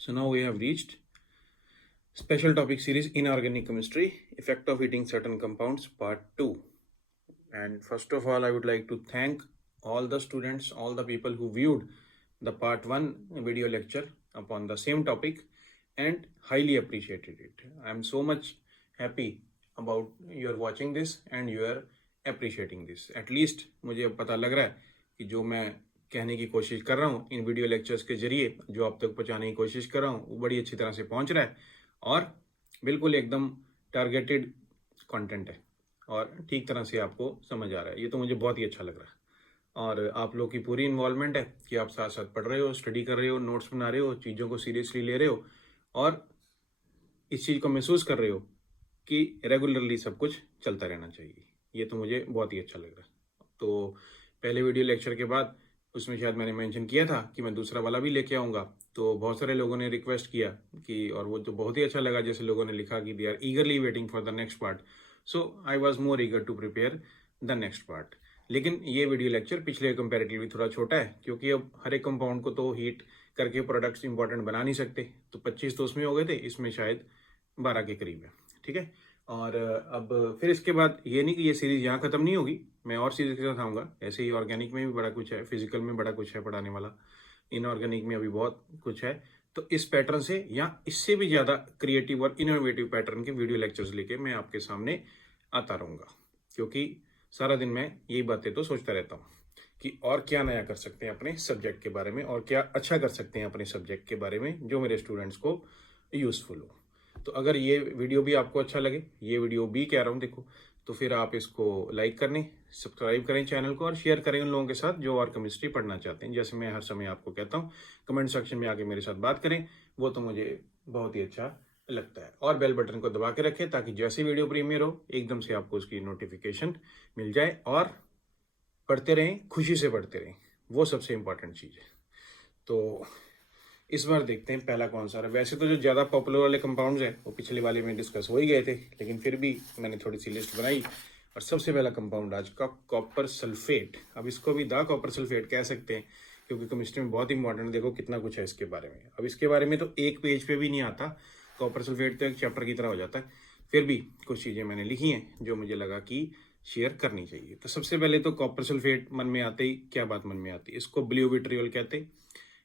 So now we have reached special topic series inorganic chemistry, effect of heating certain compounds, part 2. And first of all, I would like to thank all the students, all the people who viewed the part 1 video lecture upon the same topic and highly appreciated it. I am so much happy about your watching this and you are appreciating this. At least मुझे अब पता लग रहा है कि जो मैं कहने की कोशिश कर रहा हूँ इन वीडियो लेक्चर्स के जरिए, जो आप तक पहुँचाने की कोशिश कर रहा हूँ, वो बड़ी अच्छी तरह से पहुँच रहा है और बिल्कुल एकदम टारगेटेड कंटेंट है और ठीक तरह से आपको समझ आ रहा है। ये तो मुझे बहुत ही अच्छा लग रहा है और आप लोग की पूरी इन्वॉल्वमेंट है कि आप साथ साथ पढ़ रहे हो, स्टडी कर रहे हो, नोट्स बना रहे हो, चीज़ों को सीरियसली ले रहे हो और इस चीज़ को महसूस कर रहे हो कि रेगुलरली सब कुछ चलता रहना चाहिए। ये तो मुझे बहुत ही अच्छा लग रहा है। तो पहले वीडियो लेक्चर के बाद उसमें शायद मैंने मेंशन किया था कि मैं दूसरा वाला भी लेके आऊँगा, तो बहुत सारे लोगों ने रिक्वेस्ट किया कि, और वो तो बहुत ही अच्छा लगा जैसे लोगों ने लिखा कि they are eagerly waiting for the next part. So I was more eager to prepare the next part. लेकिन ये वीडियो लेक्चर पिछले कंपेरेटिवली थोड़ा छोटा है क्योंकि अब हर एक कंपाउंड को तो हीट करके प्रोडक्ट्स इंपॉर्टेंट बना नहीं सकते, तो 25 तो उसमें हो गए थे, इसमें शायद 12 के करीब है। ठीक है, और अब फिर इसके बाद ये नहीं कि ये सीरीज यहाँ खत्म नहीं होगी, मैं और सीरीज के साथ आऊँगा। ऐसे ही ऑर्गेनिक में भी बड़ा कुछ है, फिजिकल में बड़ा कुछ है पढ़ाने वाला, इनऑर्गेनिक में अभी बहुत कुछ है। तो इस पैटर्न से या इससे भी ज़्यादा क्रिएटिव और इनोवेटिव पैटर्न के वीडियो लेक्चर्स लेके मैं आपके सामने आता रहूँगा, क्योंकि सारा दिन मैं यही बातें तो सोचता रहता हूँ कि और क्या नया कर सकते हैं अपने सब्जेक्ट के बारे में और क्या अच्छा कर सकते हैं अपने सब्जेक्ट के बारे में जो मेरे स्टूडेंट्स को यूज़फुल हो। तो अगर ये वीडियो भी आपको अच्छा लगे, ये वीडियो भी कह रहा हूँ देखो, तो फिर आप इसको लाइक करें, सब्सक्राइब करें चैनल को और शेयर करें उन लोगों के साथ जो और केमिस्ट्री पढ़ना चाहते हैं। जैसे मैं हर समय आपको कहता हूँ, कमेंट सेक्शन में आके मेरे साथ बात करें, वो तो मुझे बहुत ही अच्छा लगता है। और बेल बटन को दबा के रखें ताकि जैसे वीडियो प्रीमियर हो एकदम से आपको उसकी नोटिफिकेशन मिल जाए और पढ़ते रहें, खुशी से पढ़ते रहें, वो सबसे इम्पोर्टेंट चीज़ है। तो इस बार देखते हैं पहला कौन सा है। वैसे तो जो ज़्यादा पॉपुलर वाले कंपाउंड्स हैं वो पिछले वाले में डिस्कस हो ही गए थे, लेकिन फिर भी मैंने थोड़ी सी लिस्ट बनाई और सबसे पहला कंपाउंड आज का कॉपर सल्फेट। अब इसको भी द कॉपर सल्फेट कह सकते हैं क्योंकि केमिस्ट्री में बहुत इंपॉर्टेंट है। देखो कितना कुछ है इसके बारे में। अब इसके बारे में तो एक पेज पे भी नहीं आता, कॉपर सल्फेट तो एक चैप्टर की तरह हो जाता है। फिर भी कुछ चीज़ें मैंने लिखी हैं जो मुझे लगा कि शेयर करनी चाहिए। तो सबसे पहले तो कॉपर सल्फेट मन में आते ही क्या बात मन में आती है, इसको ब्लू विट्रियोल कहते हैं।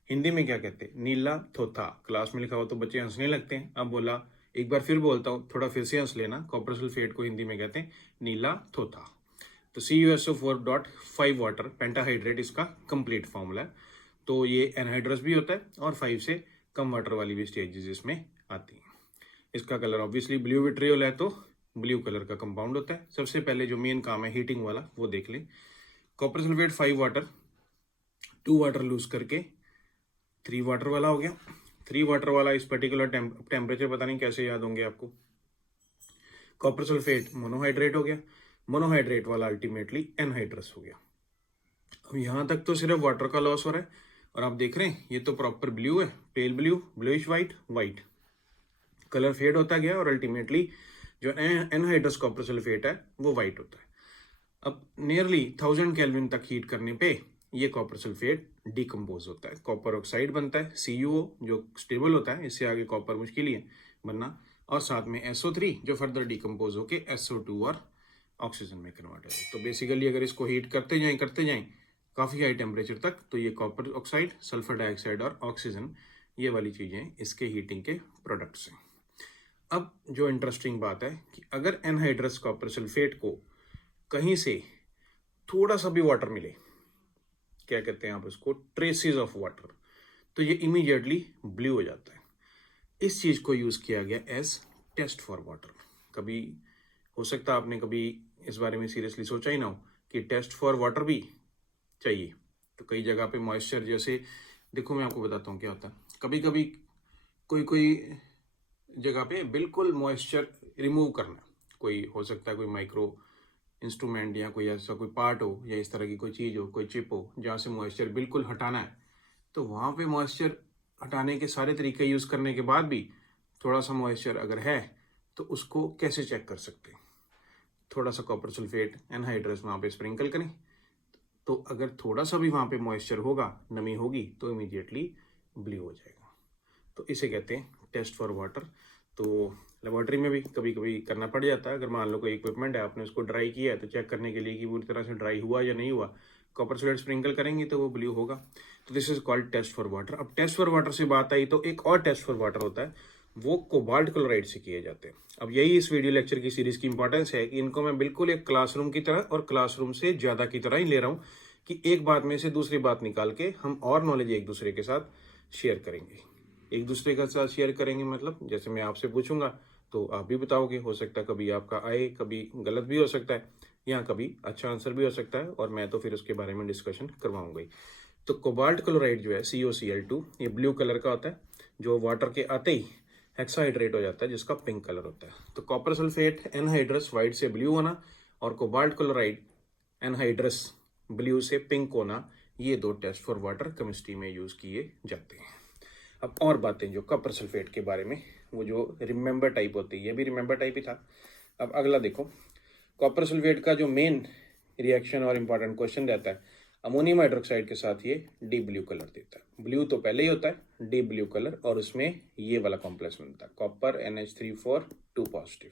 हिंदी में क्या कहते हैं, नीला थोथा। क्लास में लिखा हो तो बच्चे हंसने लगते हैं। अब बोला, एक बार फिर बोलता हूँ, थोड़ा फिर से हंस लेना। कॉपर सल्फेट को हिंदी में कहते हैं नीला थोथा। तो CuSO4.5 वाटर पेंटाहाइड्रेट इसका कंप्लीट फॉर्मूला है। तो ये एनहाइड्रस भी होता है और 5 से कम वाटर वाली भी स्टेजेस इसमें आती हैं। इसका कलर ऑब्वियसली ब्लू विट्रियोल है तो ब्लू कलर का कंपाउंड होता है। सबसे पहले जो मेन काम है हीटिंग वाला वो देख लें। Copper sulphate 5 water, 2 water lose करके 3 वाटर वाला हो गया। 3 वाटर वाला इस पर्टिकुलर टेम्परेचर पता नहीं कैसे याद होंगे आपको। कॉपर सल्फेट मोनोहाइड्रेट हो गया, मोनोहाइड्रेट वाला अल्टीमेटली एनहाइड्रस हो गया। अब यहाँ तक तो सिर्फ वाटर का लॉस हो रहा है और आप देख रहे हैं ये तो प्रॉपर ब्लू है, pale blue, bluish white, white colour fade होता गया और अल्टीमेटली जो एनहाइड्रस कॉपर सल्फेट है वो वाइट होता है। अब नियरली 1000 केल्विन तक हीट करने पे ये कॉपर सल्फेट डिकम्पोज होता है, कॉपर ऑक्साइड बनता है, CuO जो स्टेबल होता है, इससे आगे कॉपर मुश्किल ही है बनना, और साथ में SO3 जो फर्दर डिकम्पोज होके SO2 और ऑक्सीजन में कन्वर्ट है। तो बेसिकली अगर इसको हीट करते जाएं काफ़ी हाई टेम्परेचर तक, तो ये कॉपर ऑक्साइड, सल्फर डाइऑक्साइड और ऑक्सीजन, ये वाली चीज़ें इसके हीटिंग के प्रोडक्ट्स हैं। अब जो इंटरेस्टिंग बात है कि अगर एनहाइड्रस कॉपर सल्फेट को कहीं से थोड़ा सा भी वाटर मिले, क्या कहते हैं आप उसको, ट्रेसेस ऑफ वाटर, तो ये इमीडिएटली ब्लू हो जाता है। इस चीज़ को यूज़ किया गया एज टेस्ट फॉर वाटर। कभी हो सकता है आपने कभी इस बारे में सीरियसली सोचा ही ना हो कि टेस्ट फॉर वाटर भी चाहिए। तो कई जगह पे मॉइस्चर, जैसे देखो मैं आपको बताता हूँ क्या होता है, कभी कभी कोई जगह पे बिल्कुल मॉइस्चर रिमूव करना, कोई हो सकता है कोई माइक्रो इंस्ट्रूमेंट या कोई ऐसा कोई पार्ट हो या इस तरह की कोई चीज़ हो, कोई चिप हो जहाँ से मॉइस्चर बिल्कुल हटाना है, तो वहाँ पे मॉइस्चर हटाने के सारे तरीके यूज़ करने के बाद भी थोड़ा सा मॉइस्चर अगर है तो उसको कैसे चेक कर सकते हैं। थोड़ा सा कॉपर सल्फेट एनहाइड्रस वहाँ पे स्प्रिंकल करें, तो अगर थोड़ा सा भी वहाँ पे मॉइस्चर होगा, नमी होगी, तो इमीडिएटली ब्लू हो जाएगा। तो तो इसे कहते हैं टेस्ट फॉर वाटर। तो लेबोरेटरी में भी कभी कभी करना पड़ जाता है। अगर मान लो कोई इक्विपमेंट है, आपने उसको ड्राई किया है, तो चेक करने के लिए कि पूरी तरह से ड्राई हुआ या नहीं हुआ, कॉपर सॉल्यूट स्प्रिंकल करेंगे तो वो ब्लू होगा। तो this is called test for water. अब टेस्ट फॉर वाटर से बात आई तो एक और टेस्ट फॉर वाटर होता है, वो कोबाल्ट क्लोराइड से किए जाते हैं। अब यही इस वीडियो लेक्चर की सीरीज की इंपॉर्टेंस है कि इनको मैं बिल्कुल एक क्लासरूम की तरह और क्लासरूम से ज़्यादा की तरह ही ले रहा हूँ, कि एक बात में से दूसरी बात निकाल के हम और नॉलेज एक दूसरे के साथ शेयर करेंगे। एक दूसरे के साथ शेयर करेंगे मतलब जैसे मैं आपसे पूछूंगा तो आप भी बताओगे, हो सकता है कभी आपका आए, कभी गलत भी हो सकता है, या कभी अच्छा आंसर भी हो सकता है, और मैं तो फिर उसके बारे में डिस्कशन करवाऊंगा ही। तो कोबाल्ट क्लोराइड जो है COCl2, ये ब्लू कलर का होता है, जो वाटर के आते ही हेक्साहाइड्रेट हो जाता है, जिसका पिंक कलर होता है। तो कॉपर सल्फेट एनहाइड्रस वाइट से ब्लू होना और कोबाल्ट क्लोराइड एनहाइड्रस ब्लू से पिंक होना, ये दो टेस्ट फॉर वाटर केमिस्ट्री में यूज किए जाते हैं। अब और बातें जो कॉपर सल्फेट के बारे में, वो जो रिमेंबर टाइप होती है, ये भी रिमेंबर टाइप ही था। अब अगला देखो, कॉपर सल्फेट का जो मेन रिएक्शन और इम्पॉर्टेंट क्वेश्चन रहता है, अमोनियम हाइड्रोक्साइड के साथ ये डी ब्लू कलर देता है। ब्लू तो पहले ही होता है, डी ब्लू कलर, और उसमें ये वाला कॉम्प्लेक्स बनता है कॉपर NH3 4 2 पॉजिटिव।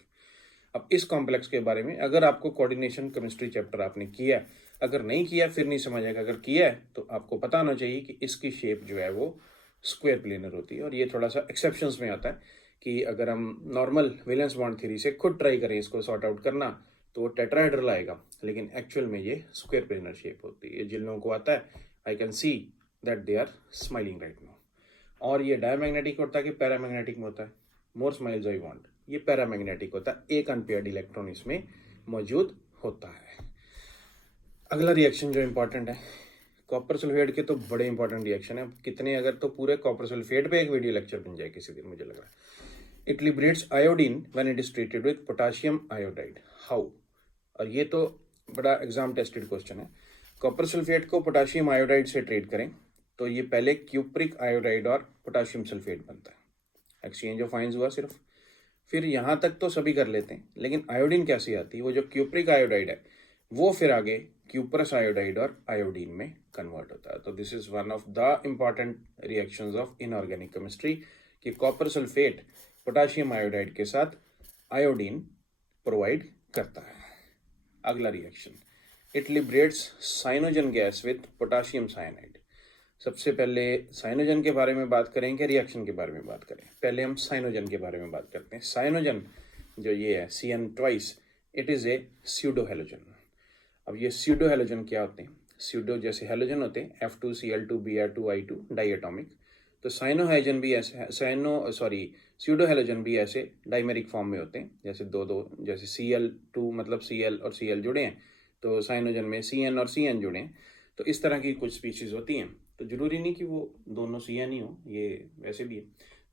अब इस कॉम्प्लेक्स के बारे में अगर आपको कोऑर्डिनेशन केमिस्ट्री चैप्टर आपने किया, अगर नहीं किया फिर नहीं समझ आएगा, अगर किया है तो आपको पता होना चाहिए कि इसकी शेप जो है वो स्क्वायर प्लेनर होती है। और ये थोड़ा सा एक्सेप्शंस में आता है कि अगर हम नॉर्मल वैलेंस बॉन्ड थ्योरी से खुद ट्राई करें इसको सॉर्ट आउट करना, तो वो टेट्राहेड्रल आएगा, लेकिन एक्चुअल में ये स्क्वायर प्लेनर शेप होती है। जिन लोगों को आता है, I can see that they are smiling right now. और ये डायमैग्नेटिक होता है कि पैरामैग्नेटिक में होता है? मोर स्माइल्स आई वांट। ये पैरामैग्नेटिक होता है, एक अनपेयर्ड इलेक्ट्रॉन इसमें मौजूद होता है। अगला रिएक्शन जो इंपॉर्टेंट है, कॉपर सल्फेट के तो बड़े इंपॉर्टेंट रिएक्शन है, कितने अगर तो पूरे कॉपर सल्फेट पे एक वीडियो लेक्चर बन जाए किसी दिन, मुझे लग रहा है। It liberates iodine when it is treated with potassium iodide. How? और ये तो बड़ा एग्जाम टेस्टेड क्वेश्चन है। कॉपर सल्फेट को पोटाशियम आयोडाइड से ट्रीट करें तो ये पहले क्यूप्रिक आयोडाइड और पोटाशियम सल्फेट बनता है, एक्सचेंज ऑफ आयंस हुआ सिर्फ। फिर यहाँ तक तो सभी कर लेते हैं, लेकिन आयोडीन कैसे आती है? वो जो क्यूप्रिक आयोडाइड है वो फिर आगे क्यूप्रस आयोडाइड और आयोडीन में कन्वर्ट होता है। तो this is one of the important reactions of inorganic chemistry, कि कॉपर सल्फेट पोटाशियम आयोडाइड के साथ आयोडीन प्रोवाइड करता है। अगला reaction, it liberates Cyanogen gas with potassium cyanide. सबसे पहले साइनोजन के बारे में बात करें कि रिएक्शन के बारे में बात करें? पहले हम साइनोजन के बारे में बात करते हैं। साइनोजन जो ये है CN twice, it is A pseudo halogen. अब ये स्यूडो हेलोजन क्या होते हैं? स्यूडो जैसे हेलोजन होते हैं F2Cl2Br2I2 डाइएटॉमिक, तो साइनोहाइजन भी ऐसे स्यूडो हेलोजन भी ऐसे डाइमेरिक फॉर्म में होते हैं, जैसे दो दो, जैसे Cl2 मतलब Cl और Cl जुड़े हैं, तो साइनोजन में CN और CN जुड़े हैं। तो इस तरह की कुछ स्पीशीज होती हैं, तो जरूरी नहीं कि वो दोनों CN ही हो, ये वैसे भी है।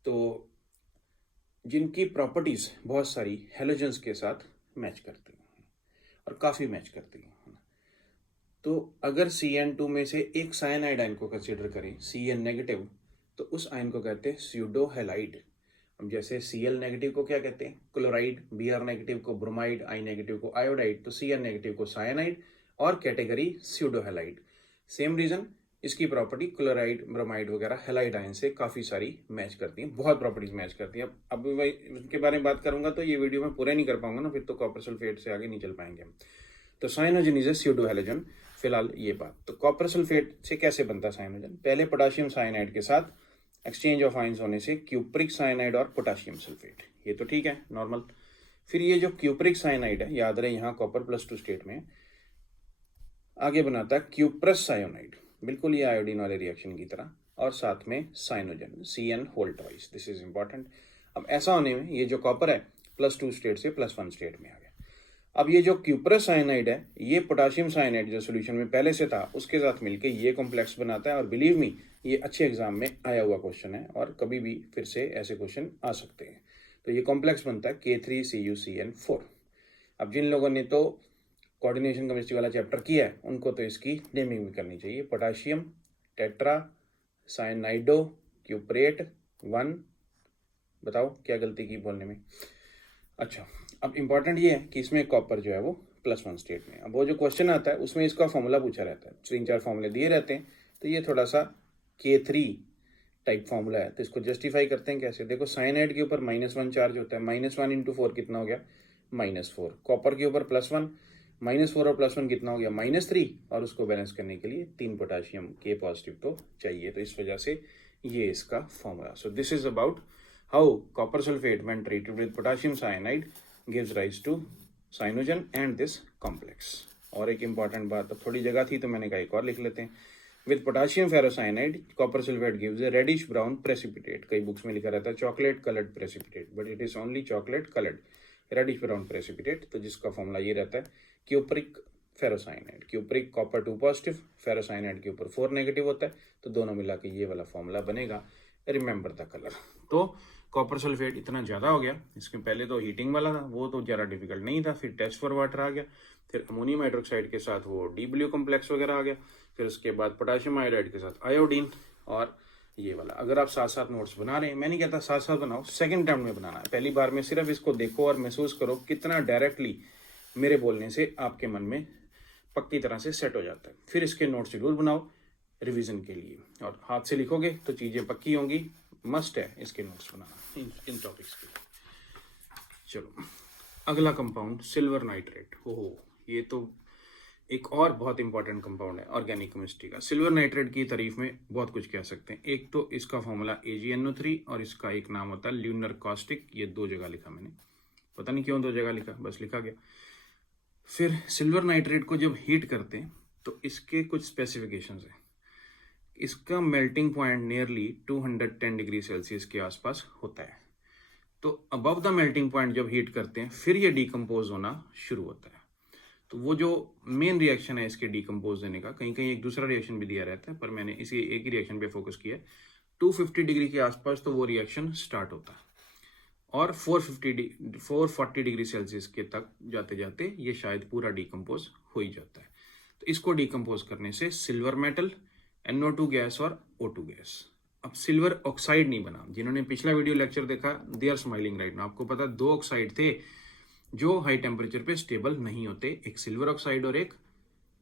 तो जिनकी प्रॉपर्टीज बहुत सारी हेलोजन्स के साथ मैच करती हैं और काफ़ी मैच करती हैं। तो अगर CN2 में से एक साइनाइड आयन को कंसीडर करें, CN नेगेटिव, तो उस आयन को कहते हैं स्यूडो हेलाइड। अब जैसे Cl नेगेटिव को क्या कहते हैं? क्लोराइड, Br नेगेटिव को ब्रोमाइड, I नेगेटिव को आयोडाइड, तो CN नेगेटिव को साइनाइड, और category pseudo halide. Same reason, इसकी प्रॉपर्टी क्लोराइड, ब्रोमाइड वगैरह हेलाइड आयन से काफ़ी सारी मैच करती हैं, बहुत प्रॉपर्टीज मैच करती हैं। अब भाई उनके बारे में बात करूंगा तो ये वीडियो में पूरा नहीं कर पाऊंगा ना, फिर तो कॉपर सल्फेट से आगे नहीं चल पाएंगे हम। तो Cyanogen is a pseudo halogen, फिलहाल ये बात। तो कॉपर सल्फेट से कैसे बनता है साइनोजन? पहले पोटाशियम साइनाइड के साथ एक्सचेंज ऑफ आयंस होने से क्यूप्रिक साइनाइड और पोटाशियम सल्फेट, ये तो ठीक है नॉर्मल। फिर ये जो क्यूप्रिक साइनाइड है, याद रहे यहाँ कॉपर +2 स्टेट में, आगे बनाता है क्यूप्रस सायोनाइड, बिल्कुल ये आयोडीन वाले रिएक्शन की तरह, और साथ में cyanogen CN whole twice. This is important. अब ऐसा होने में ये जो कॉपर है +2 स्टेट से +1 स्टेट में आ गया। अब ये जो क्यूप्रस साइनाइड है, ये पोटाशियम साइनाइड जो सोल्यूशन में पहले से था उसके साथ मिलके ये कॉम्प्लेक्स बनाता है। और बिलीव मी, ये अच्छे एग्जाम में आया हुआ क्वेश्चन है और कभी भी फिर से ऐसे क्वेश्चन आ सकते हैं। तो ये कॉम्प्लेक्स बनता है K3CuCN4। अब जिन लोगों ने तो कोऑर्डिनेशन केमिस्ट्री वाला चैप्टर किया है, उनको तो इसकी नेमिंग भी करनी चाहिए। Potassium tetra cyanido cuprate 1। बताओ क्या गलती की बोलने में? अच्छा, अब इंपॉर्टेंट ये है कि इसमें कॉपर जो है वो +1 स्टेट में। अब वो जो क्वेश्चन आता है उसमें इसका फॉर्मूला पूछा रहता है, 3-4 फॉर्मूले दिए रहते हैं, तो ये थोड़ा सा K3 टाइप फॉर्मूला है, तो इसको जस्टिफाई करते हैं कैसे। देखो साइनाइड के ऊपर -1 चार्ज होता है, -1 × 4 कितना हो गया, -4। कॉपर के ऊपर +1, -4 और +1 कितना हो गया, -3। और उसको बैलेंस करने के लिए 3 पोटाशियम के पॉजिटिव तो चाहिए, तो इस वजह से ये इसका formula. So this is about how copper sulphate when treated with potassium cyanide gives rise to cyanogen and this complex. और एक इंपॉर्टेंट बात, अब थोड़ी जगह थी तो मैंने कहा एक और लिख लेते हैं। With potassium ferrocyanide copper sulphate gives a reddish brown precipitate. कई बुक्स में लिखा रहता है chocolate coloured precipitate, but it is only chocolate coloured reddish brown precipitate. तो जिसका फॉर्मूला ये रहता है, cupric ferrocyanide, cupric copper 2 positive, ferrocyanide के ऊपर 4 नेगेटिव होता है, तो दोनों मिला के ये वाला फॉर्मूला बनेगा। Remember the colour. तो कॉपर सल्फेट इतना ज़्यादा हो गया, इसके पहले तो हीटिंग वाला था, वो तो ज़्यादा डिफिकल्ट नहीं था, फिर टेस्ट फॉर वाटर आ गया, फिर अमोनियम हाइड्रोक्साइड के साथ वो DW कॉम्प्लेक्स वगैरह आ गया, फिर उसके बाद पोटाशियम आयोडाइड के साथ आयोडीन, और ये वाला। अगर आप साथ साथ नोट्स बना रहे हैं, मैं नहीं कहता साथ साथ बनाओ, सेकंड टाइम में बनाना है, पहली बार में सिर्फ इसको देखो और महसूस करो कितना डायरेक्टली मेरे बोलने से आपके मन में पक्की तरह से सेट हो जाता है। फिर इसके नोट्स जरूर बनाओ रिवीजन के लिए, और हाथ से लिखोगे तो चीज़ें पक्की होंगी। मस्ट है इसके नोट्स बनाना इन टॉपिक्स के। चलो अगला कंपाउंड सिल्वर नाइट्रेट। ओहो, ये तो एक और बहुत इंपॉर्टेंट कंपाउंड है ऑर्गेनिक केमिस्ट्री का। सिल्वर नाइट्रेट की तारीफ में बहुत कुछ कह सकते हैं। एक तो इसका फॉर्मूला AgNO3 और इसका एक नाम होता है ल्यूनर कॉस्टिक। ये 2 जगह लिखा मैंने, पता नहीं क्यों 2 जगह लिखा, बस लिखा गया। फिर सिल्वर नाइट्रेट को जब हीट करते हैं तो इसके कुछ स्पेसिफिकेशंस हैं। इसका melting point nearly 210 degree Celsius के आसपास होता है। तो अबव द मेल्टिंग पॉइंट जब हीट करते हैं फिर ये डिकम्पोज होना शुरू होता है। तो वो जो मेन रिएक्शन है इसके डिकम्पोज होने का, कहीं कहीं एक दूसरा रिएक्शन भी दिया रहता है, पर मैंने इसी एक ही रिएक्शन पे फोकस किया है। 250 डिग्री के आसपास तो वो रिएक्शन स्टार्ट होता है, और 440 डिग्री सेल्सियस के तक जाते जाते ये शायद पूरा डिकम्पोज हो ही जाता है। तो इसको डिकम्पोज करने से सिल्वर मेटल, NO2 गैस और O2 गैस। अब सिल्वर ऑक्साइड नहीं बना। जिन्होंने पिछला वीडियो लेक्चर देखा, they are smiling right now. आपको पता 2 ऑक्साइड थे जो हाई टेम्परेचर पे स्टेबल नहीं होते, एक सिल्वर ऑक्साइड और एक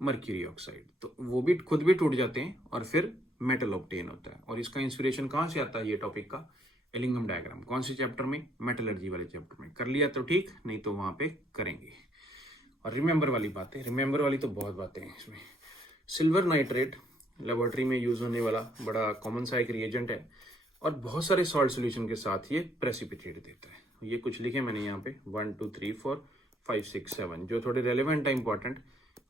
मर्क्यूरी ऑक्साइड। तो वो भी खुद भी टूट जाते हैं और फिर मेटल ऑब्टेन होता है। और इसका इंस्पिरेशन कहाँ से आता है ये टॉपिक का, एलिंगम डायग्राम। कौन से चैप्टर में, मेटलर्जी वाले चैप्टर में। कर लिया तो ठीक, नहीं तो वहाँ पे करेंगे। और रिमेंबर वाली बातें, रिमेंबर वाली तो बहुत बातें हैं इसमें। सिल्वर नाइट्रेट लेबोरेटरी में यूज होने वाला बड़ा कॉमन सा एक रिएजेंट है, और बहुत सारे सॉल्ट सोल्यूशन के साथ ये प्रेसिपिटेट देता है। ये कुछ लिखे मैंने यहाँ पे 1 2 3 4 5 6 7, जो थोड़े रेलिवेंट है, इंपॉर्टेंट,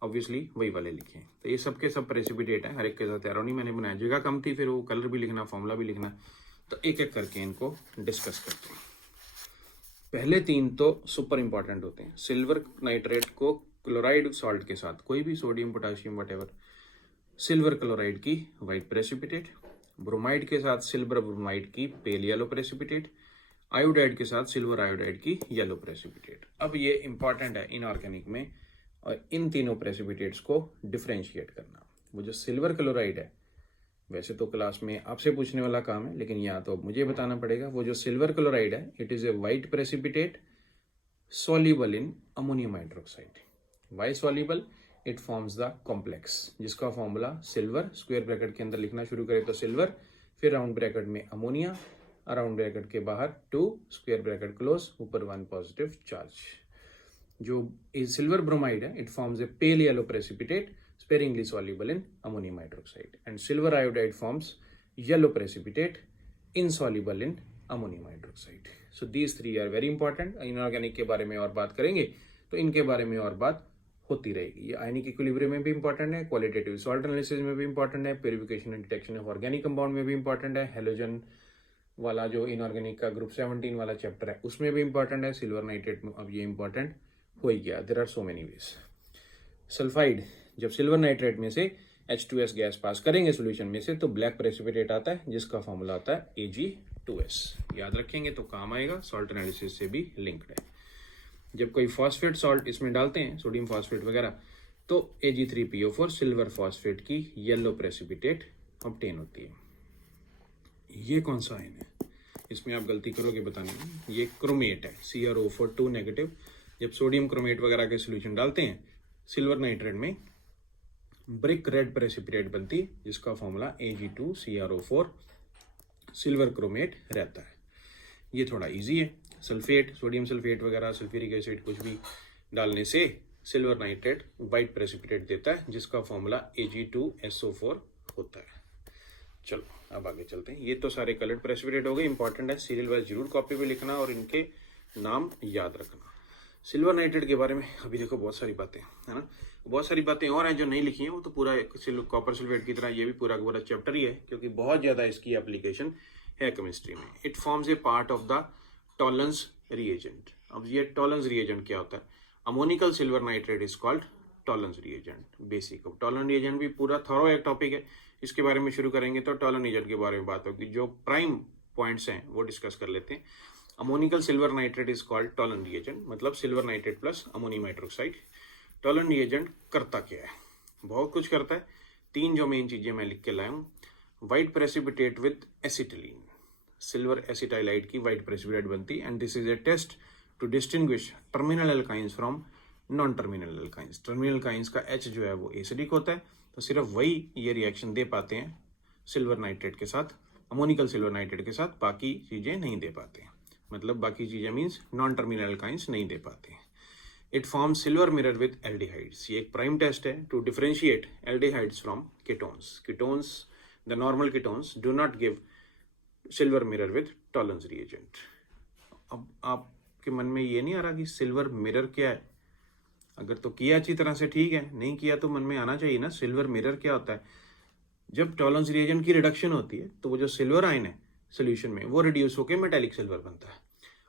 ऑब्वियसली वही वाले लिखे हैं। तो ये सबके सब प्रेसिपिटेट है, हर एक के साथ एरो नहीं मैंने बनाया, जगह कम थी, फिर वो कलर भी लिखना, फॉर्मूला भी लिखना, तो एक एक करके इनको डिस्कस करते हैं। पहले 3 तो सुपर इंपॉर्टेंट होते हैं। सिल्वर नाइट्रेट को क्लोराइड सॉल्ट के साथ, कोई भी sodium potassium whatever, silver chloride की वाइट प्रेसिपिटेट, ब्रोमाइड के साथ सिल्वर ब्रोमाइड की पेल येलो प्रेसिपिटेट, आयोडाइड के साथ सिल्वर आयोडाइड की येलो प्रेसिपिटेट। अब ये इंपॉर्टेंट है इनऑर्गेनिक में, और इन तीनों प्रेसिपिटेट्स को डिफ्रेंशिएट करना। वो जो सिल्वर क्लोराइड है, वैसे तो क्लास में आपसे पूछने वाला काम है, लेकिन यहाँ तो मुझे बताना पड़ेगा। वो जो सिल्वर क्लोराइड है, it is a white precipitate soluble in ammonium hydroxide. Why soluble? It forms the complex, जिसका फॉर्मूला सिल्वर, स्क्वायर ब्रैकेट के अंदर लिखना शुरू करें तो सिल्वर, फिर राउंड ब्रैकेट में अमोनिया, राउंड ब्रैकेट के बाहर 2, स्क्वायर ब्रैकेट क्लोज, ऊपर 1 पॉजिटिव चार्ज। जो सिल्वर ब्रोमाइड है, it forms a pale yellow precipitate sparingly soluble in ammonium hydroxide, and silver iodide forms yellow precipitate insoluble in ammonium hydroxide. So these 3 are very important. Inorganic के बारे में और बात करेंगे तो इनके बारे में और बात होती रहेगी। ये आयनिक इक्विलिब्रियम में भी इंपॉर्टेंट है, क्वालिटेटिव सॉल्ट एनालिसिस में भी इंपॉर्टेंट है, purification and detection of organic compound में भी इंपॉर्टेंट है, हेलोजन वाला जो इनऑर्गेनिक का ग्रुप 17 वाला चैप्टर है उसमें भी इंपॉर्टेंट है, सिल्वर नाइट्रेट में अब ये इंपॉर्टेंट हो ही गया। There are so many ways. Sulphide, जब सिल्वर नाइट्रेट में से H2S गैस पास करेंगे सॉल्यूशन में से तो ब्लैक प्रेसिपिटेट आता है, जिसका फॉर्मूला आता है Ag2S। याद रखेंगे तो काम आएगा, सॉल्ट एनालिसिस से भी लिंक्ड है। जब कोई फॉस्फेट सॉल्ट इसमें डालते हैं, सोडियम फॉस्फेट वगैरह, तो Ag3PO4 सिल्वर फॉस्फेट की येलो प्रेसिपिटेट ऑब्टेन होती है। ये कौन सा आयन है, इसमें आप गलती करोगे बताने में, ये क्रोमेट है, CrO4 2 नेगेटिव। जब सोडियम क्रोमेट वगैरह के सोल्यूशन डालते हैं सिल्वर नाइट्रेट में, ब्रिक रेड प्रेसिपिटेट बनती है, जिसका फॉर्मूला Ag2CrO4 सिल्वर क्रोमेट रहता है। ये थोड़ा इजी है। सल्फेट, सोडियम सल्फेट वगैरह, सल्फ्यूरिक एसिड कुछ भी डालने से सिल्वर नाइट्रेट वाइट प्रेसिपिटेट देता है, जिसका फॉर्मूला Ag2SO4 होता है। चलो अब आगे चलते हैं। ये तो सारे कलर्ड प्रेसिपिटेट हो गए, इंपॉर्टेंट है, सीरियल वाइज जरूर कॉपी पे लिखना और इनके नाम याद रखना। सिल्वर नाइट्रेट के बारे में अभी देखो बहुत सारी बातें है ना, बहुत सारी बातें और हैं जो नहीं लिखी हैं, वो तो पूरा कॉपर सल्फेट की तरह ये भी पूरा का पूरा चैप्टर ही है, क्योंकि बहुत ज़्यादा इसकी एप्लीकेशन है केमिस्ट्री में। It forms A part of the tolerance reagent. अब ये टॉलरेंस रिएजेंट क्या होता है? Ammoniacal silver nitrate is called Tollens reagent. Basic अब टॉलरेंस रिएजेंट भी पूरा थॉरो एक टॉपिक है, इसके बारे में शुरू करेंगे तो टॉलरेंस रिएजेंट के बारे में बात होगी। जो प्राइम पॉइंट्स हैं वो डिस्कस कर लेते हैं। Ammoniacal silver nitrate is called Tollens reagent, मतलब silver nitrate plus ammonium hydroxide. Tollens reagent करता क्या है? बहुत कुछ करता है। 3 जो मेन चीजें मैं लिख के लाया हूँ। White precipitate with acetylene, silver acetylide की वाइट प्रेसिपिटेट बनती, and this is a test to distinguish terminal alkynes from non terminal alkynes. Terminal alkynes का H जो है वो एसिडिक होता है, तो सिर्फ वही ये रिएक्शन दे पाते हैं सिल्वर नाइट्रेट के साथ, अमोनिकल सिल्वर नाइट्रेट के साथ, बाकी चीजें नहीं दे पाते हैं। मतलब बाकी चीजें मीन्स नॉन टर्मिनल एल्काइंस नहीं दे पाते हैं। It form silver mirror with aldehydes. ये एक प्राइम टेस्ट है to differentiate aldehydes from ketones. Ketones, the normal ketones do not give silver mirror with Tollens reagent. अब आपके मन में ये नहीं आ रहा कि सिल्वर मिरर क्या है? अगर तो किया अच्छी तरह से ठीक है, नहीं किया तो मन में आना चाहिए ना सिल्वर मिरर क्या होता है। जब टॉलरेंस रिएजेंट की रिडक्शन होती है तो वो जो सिल्वर आयन है सोल्यूशन में वो रिड्यूस होकर मेटेलिक सिल्वर बनता है।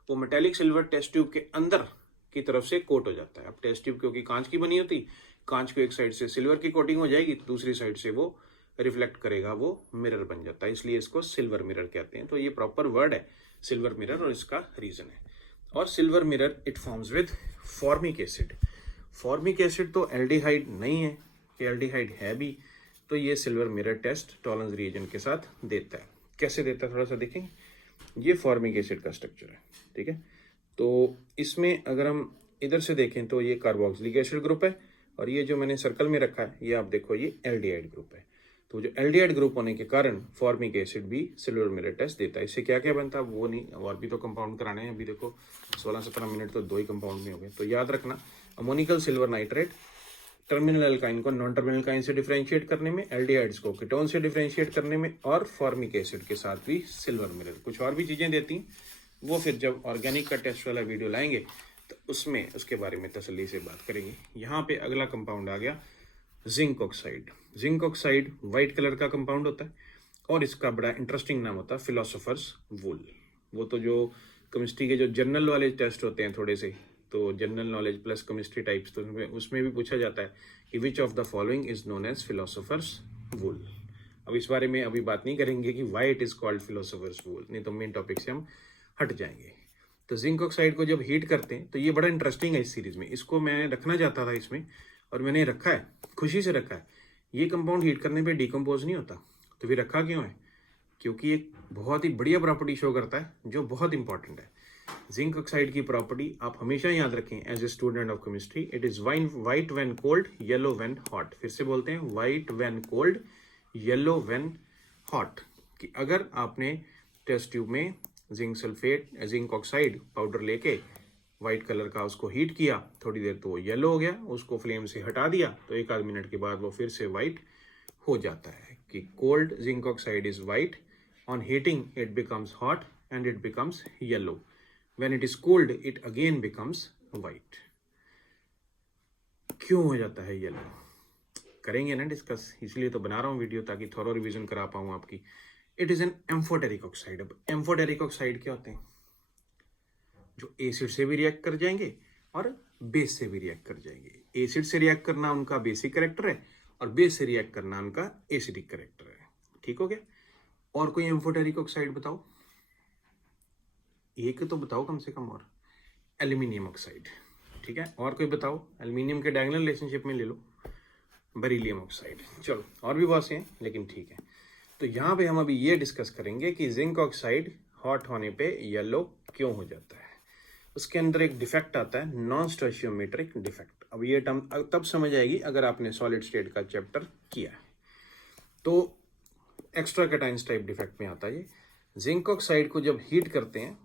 वो मेटेलिक सिल्वर टेस्ट ट्यूब के अंदर की तरफ से कोट हो जाता है। अब टेस्ट ट्यूब क्योंकि कांच की बनी होती, कांच को एक साइड से सिल्वर की कोटिंग हो जाएगी, दूसरी साइड से वो रिफ्लेक्ट करेगा, वो मिरर बन जाता है, इसलिए इसको सिल्वर मिरर कहते हैं। तो ये प्रॉपर वर्ड है सिल्वर मिरर और इसका रीजन है। और silver mirror it forms with formic acid. Formic acid तो एल्डिहाइड नहीं है, कि एल्डिहाइड है भी, तो ये silver mirror test Tollens reagent के साथ देता है। कैसे देता है थोड़ा सा देखेंगे। ये फॉर्मिक एसिड का स्ट्रक्चर है, ठीक है। तो इसमें अगर हम इधर से देखें तो ये कार्बोक्सिलिक एसिड ग्रुप है, और ये जो मैंने सर्कल में रखा है ये आप देखो ये एल्डिहाइड ग्रुप है। तो जो एल्डिहाइड ग्रुप होने के कारण फॉर्मिक एसिड भी सिल्वर मिरर टेस्ट देता है। इससे क्या क्या बनता है वो नहीं, और भी तो कंपाउंड कराने हैं। अभी देखो 16-17 मिनट तो 2 ही कंपाउंड में हो गए। तो याद रखना, ammoniacal silver nitrate terminal alkyne को नॉन टर्मिनल एल्काइन से डिफरेंशिएट करने में, एल्डिहाइड्स को कीटोन से डिफरेंशिएट करने में, और फॉर्मिक एसिड के साथ भी सिल्वर मिरर। कुछ और भी चीजें देती हैं, वो फिर जब ऑर्गेनिक का टेस्ट वाला वीडियो लाएंगे तो उसमें उसके बारे में तसल्ली से बात करेंगे। यहाँ पे अगला कंपाउंड आ गया zinc oxide. Zinc oxide white colour का कंपाउंड होता है, और इसका बड़ा इंटरेस्टिंग नाम होता है फिलोसोफर्स वूल। वो तो जो केमिस्ट्री के जो जर्नल वाले टेस्ट होते हैं थोड़े से, तो general knowledge plus chemistry types, तो उसमें भी पूछा जाता है कि which of the following is known as philosopher's wool. अब इस बारे में अभी बात नहीं करेंगे कि why it is called philosopher's wool, नहीं तो मेन टॉपिक से हम हट जाएंगे। तो जिंक ऑक्साइड को जब हीट करते हैं तो ये बड़ा इंटरेस्टिंग है इस सीरीज में। इसको मैं रखना चाहता था इसमें, और मैंने रखा है, खुशी से रखा है। ये कंपाउंड हीट करने पे डिकम्पोज नहीं होता, तो फिर रखा क्यों है? क्योंकि एक बहुत ही बढ़िया प्रॉपर्टी शो करता है जो बहुत इंपॉर्टेंट है। जिंक ऑक्साइड की प्रॉपर्टी आप हमेशा याद रखें as a student of chemistry. It is white when cold, yellow when hot. फिर से बोलते हैं, white when cold, yellow when hot. कि अगर आपने टेस्ट ट्यूब में जिंक ऑक्साइड पाउडर लेके व्हाइट कलर का उसको हीट किया थोड़ी देर, तो वो येलो हो गया, उसको फ्लेम से हटा दिया तो 1-8 मिनट के बाद वो फिर से व्हाइट हो जाता है। कि cold zinc oxide is white, on heating it becomes hot and it becomes yellow, when it is cooled it again becomes white। क्यों हो जाता है येलो, करेंगे ना डिस्कस, इसलिए तो बना रहा हूँ वीडियो ताकि थोड़ा रिवीजन करा पाऊँ आपकी। It is an amphoteric oxide. अब एम्फोटेरिक ऑक्साइड क्या होते हैं? जो एसिड से भी रिएक्ट कर जाएंगे और बेस से भी रिएक्ट कर जाएंगे। एसिड से रिएक्ट करना उनका बेसिक कैरेक्टर है, और बेस से रिएक्ट करना उनका एसिडिक कैरेक्टर है। ठीक हो गया? और कोई एम्फोटेरिक ऑक्साइड बताओ, एक तो बताओ कम से कम। और एल्यूमिनियम ऑक्साइड, ठीक है। और कोई बताओ, एल्यूमिनियम के डायगोनल रिलेशनशिप में ले लो, बेरिलियम ऑक्साइड। चलो और भी बहुत से हैं, लेकिन ठीक है। तो यहाँ पे हम अभी ये डिस्कस करेंगे कि जिंक ऑक्साइड हॉट होने पे येलो क्यों हो जाता है। उसके अंदर एक डिफेक्ट आता है, नॉन स्टोइचियोमेट्रिक डिफेक्ट। अब ये टर्म तब समझ आएगी अगर आपने सॉलिड स्टेट का चैप्टर किया है। तो एक्स्ट्रा कैटायंस टाइप डिफेक्ट में आता है ये। जिंक ऑक्साइड को जब हीट करते हैं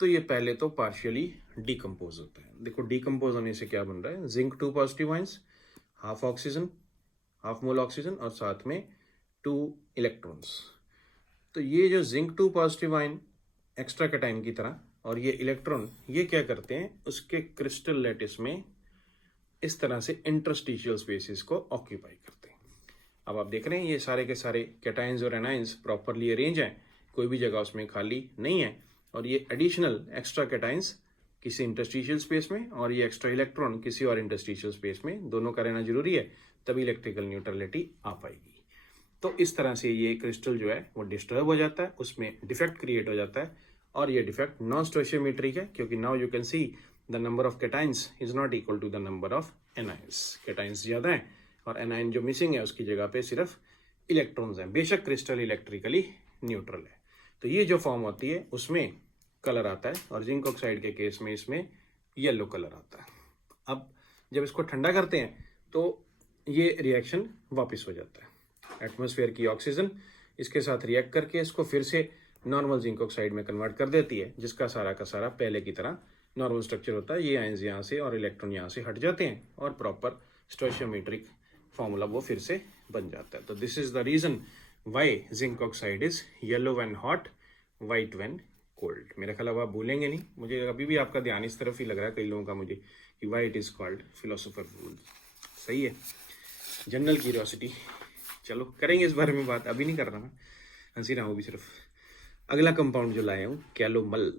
तो ये पहले तो पार्शियली डिकम्पोज होता है। देखो डिकम्पोज होने से क्या बन रहा है, zinc 2 positive ions, half oxygen, half mole oxygen और साथ में 2 इलेक्ट्रॉन्स। तो ये जो zinc 2 positive ion extra cation की तरह और ये इलेक्ट्रॉन ये क्या करते हैं, उसके क्रिस्टल लैटिस में इस तरह से इंटरस्टिशियल स्पेसेस को ऑक्यूपाई करते हैं। अब आप देख रहे हैं ये सारे के सारे कैटायंस और एनायंस प्रॉपरली अरेंज हैं, कोई भी जगह उसमें खाली नहीं है। और ये एडिशनल एक्स्ट्रा कैटायंस किसी इंटरस्टिशियल स्पेस में और ये एक्स्ट्रा इलेक्ट्रॉन किसी और इंटरस्टिशियल स्पेस में, दोनों का रहना जरूरी है, तभी इलेक्ट्रिकल न्यूट्रलिटी आ पाएगी। तो इस तरह से ये क्रिस्टल जो है वो डिस्टर्ब हो जाता है, उसमें डिफेक्ट क्रिएट हो जाता है और ये डिफेक्ट नॉन स्टोइशियोमेट्रिक है, क्योंकि now you can see the number of cations is not equal to the number of anions. Cations ज़्यादा हैं और एनायन जो मिसिंग है उसकी जगह पे सिर्फ इलेक्ट्रॉन्स हैं। बेशक क्रिस्टल इलेक्ट्रिकली न्यूट्रल है। तो ये जो फॉर्म होती है उसमें कलर आता है और जिंक ऑक्साइड के केस में इसमें येलो कलर आता है। अब जब इसको ठंडा करते हैं तो ये रिएक्शन वापस हो जाता है। एटमॉस्फेयर की ऑक्सीजन इसके साथ रिएक्ट करके इसको फिर से नॉर्मल जिंक ऑक्साइड में कन्वर्ट कर देती है, जिसका सारा का सारा पहले की तरह नॉर्मल स्ट्रक्चर होता है। ये आयंस यहाँ से और इलेक्ट्रॉन यहाँ से हट जाते हैं और प्रॉपर स्टोइशियोमेट्रिक फॉर्मूला वो फिर से बन जाता है। तो this is the reason why zinc oxide is yellow when hot, white when cold. मेरा ख्याल आप भूलेंगे नहीं, मुझे अभी भी आपका ध्यान इस तरफ ही लग रहा है कई लोगों का मुझे, कि why it is called philosopher rule. सही है, जनरल क्यूरियोसिटी। चलो करेंगे इस बारे में बात, अभी नहीं कर रहा मैं, हंसी रहा हूँ भी सिर्फ। अगला कंपाउंड जो लाया हूँ कैलोमल।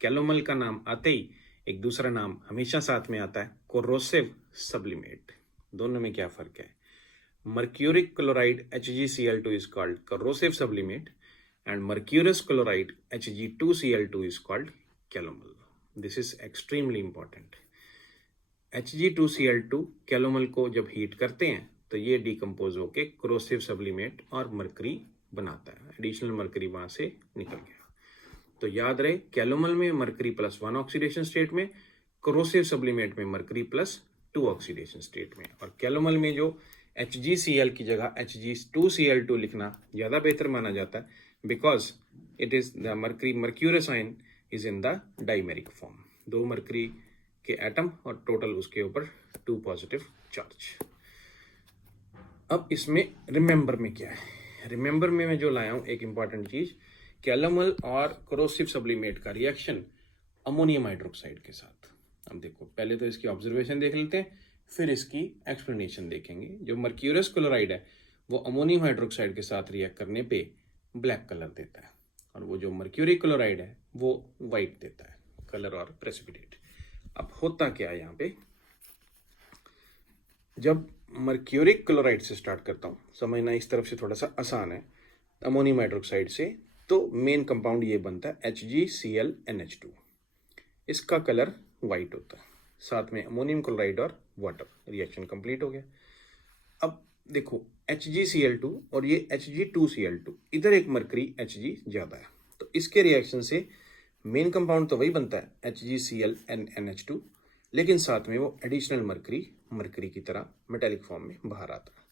कैलोमल का नाम आते ही एक दूसरा नाम हमेशा साथ में आता है, कोरोसिव सब्लिमेट। दोनों में क्या फर्क है? Mercuric chloride HgCl2 is called corrosive sublimate and mercurous chloride Hg2Cl2 is called calomel. This is extremely important. Hg2Cl2 calomel को जब हीट करते हैं तो ये डिकम्पोज होके कोरोसिव सब्लिमेट और मरकरी बनाता है। एडिशनल मरकरी वहां से निकल गया। तो याद रहे, कैलोमल में मरकरी +1 ऑक्सीडेशन स्टेट में, कोरोसिव सब्लिमेट में मरकरी +2 ऑक्सीडेशन स्टेट में। और कैलोमल में जो HgCl की जगह Hg2Cl2 लिखना ज़्यादा बेहतर माना जाता है, because it is the mercurous ion is in the dimeric form. 2 mercury के एटम और टोटल उसके ऊपर 2 पॉजिटिव चार्ज। अब इसमें रिमेंबर में क्या है? रिमेंबर में मैं जो लाया हूं एक इंपॉर्टेंट चीज, कैलोमल और कोरोसिव सब्लिमेट का रिएक्शन अमोनियम हाइड्रोक्साइड के साथ। अब देखो, पहले तो इसकी ऑब्जर्वेशन देख लेते हैं, फिर इसकी एक्सप्लेनेशन देखेंगे। जो मर्क्यूरस क्लोराइड है वो अमोनियम हाइड्रोक्साइड के साथ रिएक्ट करने पे ब्लैक कलर देता है, और वो जो मर्क्यूरी क्लोराइड है वो वाइट देता है कलर और प्रेसिपिटेट। अब होता क्या है यहाँ पे, जब मर्क्यूरिक क्लोराइड से स्टार्ट करता हूँ, समझना इस तरफ से थोड़ा सा आसान है, अमोनियम हाइड्रोक्साइड से, तो मेन कंपाउंड ये बनता है HgClNH2। इसका कलर वाइट होता है, साथ में अमोनियम क्लोराइड और वाटर, रिएक्शन कंप्लीट हो गया। अब देखो HgCl2 और ये Hg2Cl2, इधर एक मरकरी Hg ज्यादा है, तो इसके रिएक्शन से मेन कंपाउंड तो वही बनता है HgClNH2, लेकिन साथ में वो एडिशनल मरकरी की तरह मेटेलिक फॉर्म में बाहर आता है।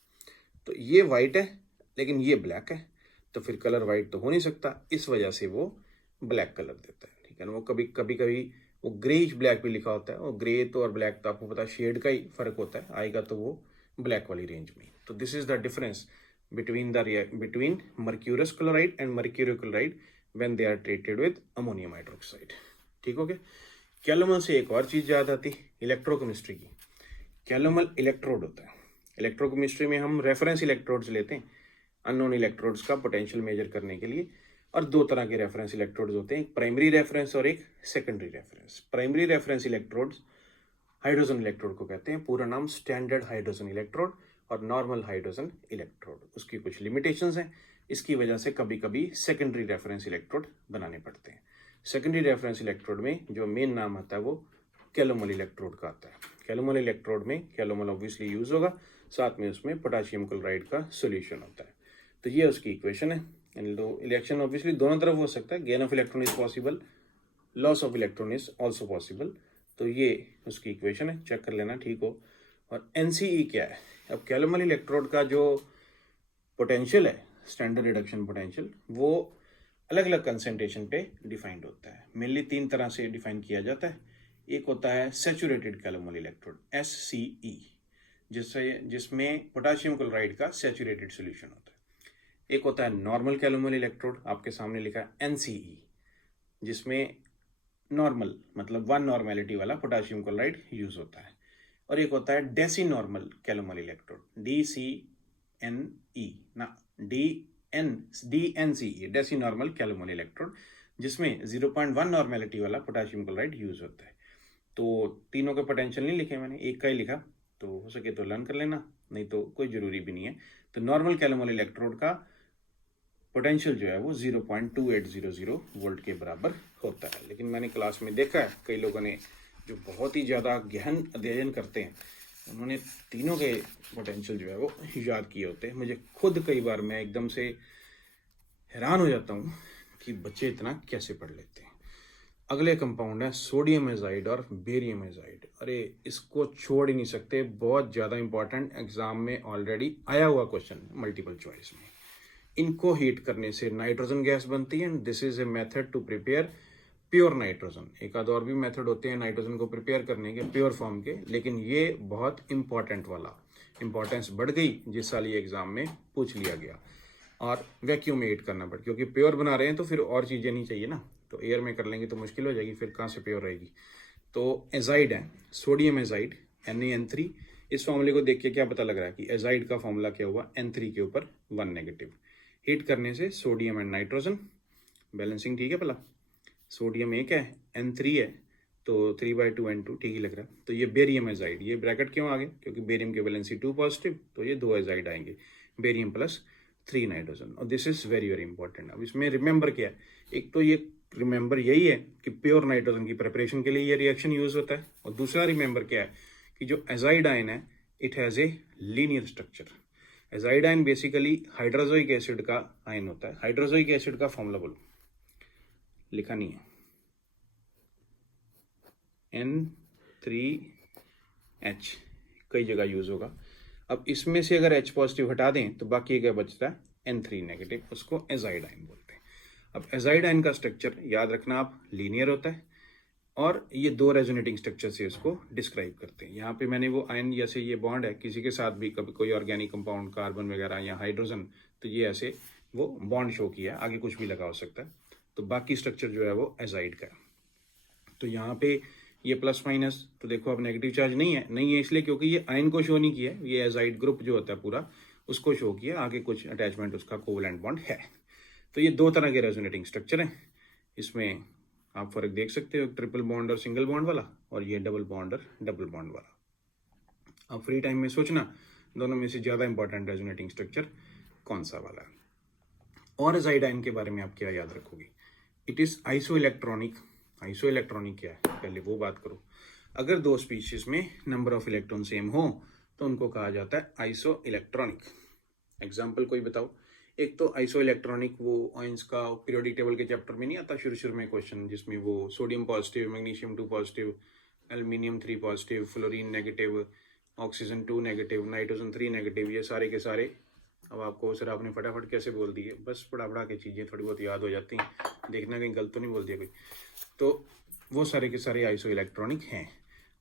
तो ये वाइट है लेकिन ये ब्लैक है, तो फिर कलर वाइट तो हो नहीं सकता, इस वजह से वो ब्लैक कलर देता है। ठीक है ना, वो कभी वो ग्रेइश ब्लैक भी लिखा होता है, और ग्रे तो और ब्लैक तो आपको पता शेड का ही फर्क होता है, आएगा तो वो ब्लैक वाली रेंज में। तो this is the difference between mercurous chloride and mercury chloride when they are treated with ammonium hydroxide. ठीक हो गया। कैलोमल से एक और चीज याद आती, इलेक्ट्रोकेमिस्ट्री की। कैलोमल इलेक्ट्रोड होता है। इलेक्ट्रोकेमिस्ट्री में हम रेफरेंस इलेक्ट्रोड्स लेते हैं अननोन इलेक्ट्रोड्स का पोटेंशियल मेजर करने के लिए, और 2 तरह के रेफरेंस इलेक्ट्रोड्स होते हैं, एक प्राइमरी रेफरेंस और एक secondary reference. Primary reference electrodes hydrogen electrode को कहते हैं, पूरा नाम स्टैंडर्ड हाइड्रोजन इलेक्ट्रोड और नॉर्मल हाइड्रोजन इलेक्ट्रोड। उसकी कुछ लिमिटेशंस हैं, इसकी वजह से कभी कभी सेकेंडरी रेफरेंस इलेक्ट्रोड बनाने पड़ते हैं। सेकेंडरी रेफरेंस इलेक्ट्रोड में जो मेन नाम आता है वो कैलोमल इलेक्ट्रोड का आता है। कैलोमल इलेक्ट्रोड में कैलोमल ऑब्वियसली यूज होगा, साथ में उसमें पोटेशियम क्लोराइड का सोल्यूशन होता है। तो ये उसकी इक्वेशन है। इलेक्शन ऑब्वियसली दोनों तरफ हो सकता है, gain of electron is possible, loss of electron is also possible. तो ये उसकी इक्वेशन है, चेक कर लेना ठीक हो। और NCE क्या है? अब कैलोमल इलेक्ट्रोड का जो पोटेंशियल है, स्टैंडर्ड रिडक्शन पोटेंशियल, वो अलग अलग कंसेंट्रेशन पे डिफाइंड होता है। मेनली 3 तरह से डिफाइन किया जाता है। एक होता है सैचुरेटेड कैलोमल इलेक्ट्रोड SCE, जिसमें पोटाशियम क्लोराइड का सैचुरेटेड सोल्यूशन होता है। एक होता है नॉर्मल कैलोमल इलेक्ट्रोड, आपके सामने लिखा है NCE, जिसमें नॉर्मल मतलब 1 नॉर्मेलिटी वाला पोटाशियम क्लोराइड यूज होता है। और एक होता है decinormal calomel electrode DCNE ना DNCE, decinormal calomel electrode, जिसमें 0.1 नॉर्मेलिटी वाला पोटाशियम क्लोराइड यूज होता है। तो तीनों के पोटेंशियल नहीं लिखे मैंने, एक का ही लिखा, तो हो सके तो लर्न कर लेना, नहीं तो कोई जरूरी भी नहीं है। तो नॉर्मल कैलोमल इलेक्ट्रोड का पोटेंशियल जो है वो 0.2800 वोल्ट के बराबर होता है। लेकिन मैंने क्लास में देखा है कई लोगों ने जो बहुत ही ज़्यादा गहन अध्ययन करते हैं, उन्होंने तीनों के पोटेंशियल जो है वो याद किए होते हैं। मुझे खुद कई बार मैं एकदम से हैरान हो जाता हूँ कि बच्चे इतना कैसे पढ़ लेते हैं। अगले कंपाउंड है सोडियम एजाइड और बेरियम एजाइड। अरे इसको छोड़ ही नहीं सकते, बहुत ज़्यादा इंपॉर्टेंट, एग्जाम में ऑलरेडी आया हुआ क्वेश्चन मल्टीपल चॉइस में। इनको हीट करने से नाइट्रोजन गैस बनती है, and this is a method to prepare pure nitrogen. एक आध और भी मेथड होते हैं नाइट्रोजन को प्रिपेयर करने के प्योर फॉर्म के, लेकिन ये बहुत इंपॉर्टेंट वाला, इंपॉर्टेंस बढ़ गई जिस साल ये एग्जाम में पूछ लिया गया। और वैक्यूम में हीट करना पड़, क्योंकि प्योर बना रहे हैं तो फिर और चीज़ें नहीं चाहिए ना, तो एयर में कर लेंगे तो मुश्किल हो जाएगी, फिर कहाँ से प्योर रहेगी। तो एजाइड है सोडियम एजाइड NaN3। इस फॉर्मूले को देख के क्या पता लग रहा है कि एजाइड का फॉर्मूला क्या हुआ, N3 के ऊपर 1 नेगेटिव। हीट करने से सोडियम एंड नाइट्रोजन, बैलेंसिंग ठीक है भला, सोडियम एक है N3 है, तो 3/2 N2 ठीक ही लग रहा है। तो ये बेरियम एजाइड, ये ब्रैकेट क्यों आ गए, क्योंकि बेरियम के वैलेंसी 2 पॉजिटिव, तो ये 2 एजाइड आएंगे, बेरियम प्लस 3 नाइट्रोजन। और this is very very important. अब इसमें रिमेंबर क्या है, एक तो ये रिमेंबर यही है कि प्योर नाइट्रोजन की प्रिपरेशन के लिए ये रिएक्शन यूज होता है, और दूसरा रिमेंबर क्या है कि जो एजाइड आयन है it has a linear structure. Azide ion basically hydrazoic acid का आयन होता है। हाइड्रोजोइक एसिड का फॉर्मूला बोलो, लिखा नहीं है, N3H, कई जगह यूज होगा। अब इसमें से अगर H पॉजिटिव हटा दें तो बाकी क्या बचता है, N3 नेगेटिव, उसको एजाइड आयन बोलते हैं। अब एजाइड आयन का स्ट्रक्चर याद रखना आप, लीनियर होता है, और ये 2 रेजोनेटिंग स्ट्रक्चर से इसको डिस्क्राइब करते हैं। यहाँ पे मैंने वो आयन, जैसे ये बॉन्ड है किसी के साथ भी, कभी कोई ऑर्गेनिक कंपाउंड कार्बन वगैरह या हाइड्रोजन, तो ये ऐसे वो बॉन्ड शो किया है, आगे कुछ भी लगा हो सकता है। तो बाकी स्ट्रक्चर जो है वो एजाइड का है। तो यहाँ पे ये प्लस माइनस, तो देखो अब नेगेटिव चार्ज नहीं है इसलिए क्योंकि ये आयन को शो नहीं किया, ये एजाइड ग्रुप जो होता है पूरा उसको शो किया, आगे कुछ अटैचमेंट उसका कोवलेंट बॉन्ड है। तो ये 2 तरह के रेजोनेटिंग स्ट्रक्चर हैं। इसमें आप फर्क देख सकते हो, ट्रिपल बॉन्ड और सिंगल बॉन्ड वाला, और ये डबल बॉन्ड और डबल बॉन्ड वाला। अब फ्री टाइम में सोचना दोनों में से ज़्यादा इंपॉर्टेंट रेजोनेटिंग स्ट्रक्चर कौन सा वाला है। और एजाइड आयन के बारे में आप क्या याद रखोगे, it is iso electronic. Iso electronic क्या है, पहले वो बात करो। अगर 2 स्पीशीज में नंबर ऑफ इलेक्ट्रॉन सेम हो तो उनको कहा जाता है आइसो इलेक्ट्रॉनिक। एग्जाम्पल कोई बताओ। एक तो आइसो इलेक्ट्रॉनिक वो आयंस का पीरियोडिक टेबल के चैप्टर में नहीं आता शुरू में क्वेश्चन, जिसमें वो sodium positive, magnesium 2 positive, aluminium 3 positive, fluorine negative, oxygen 2 negative, nitrogen 3 negative, ये सारे के सारे। अब आपको सर आपने फटाफट कैसे बोल दिए, बस पढ़ा के चीज़ें थोड़ी बहुत याद हो जाती हैं, देखना कहीं गलत तो नहीं बोल दिया कोई। तो वो सारे के सारे आइसो इलेक्ट्रॉनिक हैं।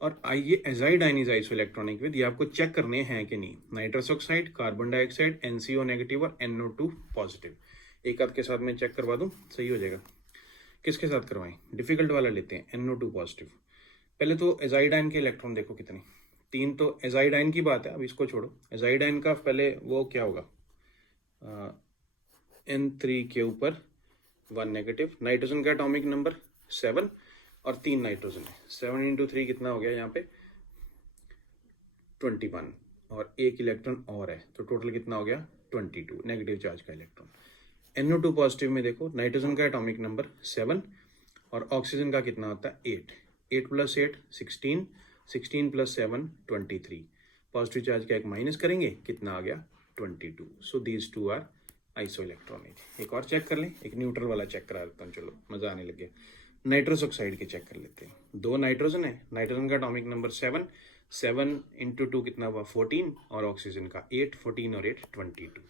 और आइए azide ion is iso electronic with, ये आपको चेक करने हैं कि नहीं, nitrous oxide, carbon dioxide, NCO negative और NO2 पॉजिटिव। एक आध के साथ में चेक करवा दूं, सही हो जाएगा। किसके साथ करवाएं, डिफिकल्ट वाला लेते हैं, NO2 पॉजिटिव। पहले तो एजाइड आयन के इलेक्ट्रॉन देखो कितने, 3 तो एजाइड आयन की बात है, अब इसको छोड़ो। एजाइड आयन का पहले वो क्या होगा, N3 के ऊपर 1 नेगेटिव, नाइट्रोजन का एटॉमिक नंबर 7 और 3 नाइट्रोजन है, 7 × 3 कितना हो गया यहाँ पे 21, और 1 इलेक्ट्रॉन और है, तो टोटल कितना हो गया 22 नेगेटिव चार्ज का इलेक्ट्रॉन। NO2 पॉजिटिव में देखो नाइट्रोजन का एटॉमिक नंबर 7 और ऑक्सीजन का कितना होता है 8, 8 + 8 16, 16 + 7 23, पॉजिटिव चार्ज का एक माइनस करेंगे कितना आ गया 22। So these 2 are isoelectronic. एक और चेक कर लें, एक न्यूट्रल वाला चेक करा देता हूँ, चलो मज़ा आने लग गया। नाइट्रस ऑक्साइड के चेक कर लेते हैं। 2 नाइट्रोजन है, नाइट्रोजन का एटॉमिक नंबर 7, 7 × 2 कितना हुआ 14, और ऑक्सीजन का 8, 14 और 8 22।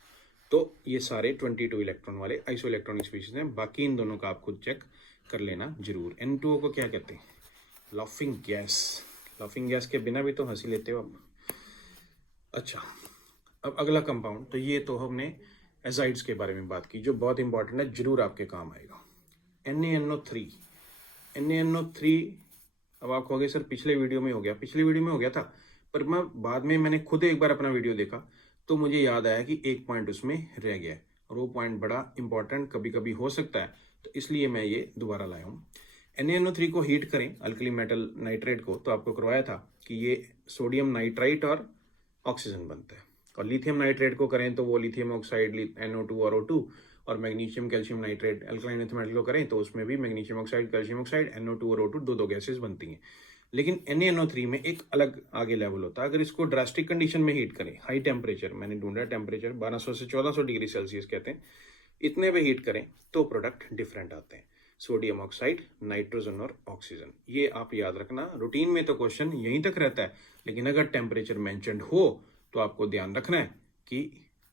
तो ये सारे 22 इलेक्ट्रॉन वाले आइसो इलेक्ट्रॉनिक स्पीशीज हैं, बाकी इन दोनों का आप खुद चेक कर लेना जरूर। N2O को क्या कहते हैं? Laughing gas. लाफिंग गैस के बिना भी तो हंसी लेते हो आप। अच्छा, अब अगला कंपाउंड, तो ये तो हमने एजाइड्स के बारे में बात की जो बहुत इंपॉर्टेंट है, जरूर आपके काम आएगा। NaNO3। NaNO3, अब आप कहोगे सर पिछले वीडियो में हो गया, पिछले वीडियो में हो गया था, पर मैं बाद में मैंने खुद एक बार अपना वीडियो देखा तो मुझे याद आया कि एक पॉइंट उसमें रह गया है और वो पॉइंट बड़ा इंपॉर्टेंट कभी कभी हो सकता है, तो इसलिए मैं ये दोबारा लाया हूँ। NaNO3 को हीट करें, अल्कली मेटल नाइट्रेट को, तो आपको करवाया था कि ये सोडियम नाइट्राइट और ऑक्सीजन बनता है, और लिथियम नाइट्रेट को करें तो वो लिथियम ऑक्साइड NO2 और O2, और magnesium calcium nitrate alkaline earth metal को करें तो उसमें भी magnesium oxide calcium oxide NO2 और O2 दो गैसेस बनती हैं। लेकिन NaNO3 में एक अलग आगे लेवल होता है। अगर इसको ड्रास्टिक कंडीशन में हीट करें, हाई टेम्परेचर, मैंने ढूंढा टेम्परेचर 1200 से 1400 डिग्री सेल्सियस कहते हैं, इतने पे हीट करें तो प्रोडक्ट डिफरेंट आते हैं, सोडियम ऑक्साइड, नाइट्रोजन और ऑक्सीजन। ये आप याद रखना, रूटीन में तो क्वेश्चन यहीं तक रहता है, लेकिन अगर टेम्परेचर मेंशन्ड हो तो आपको ध्यान रखना है कि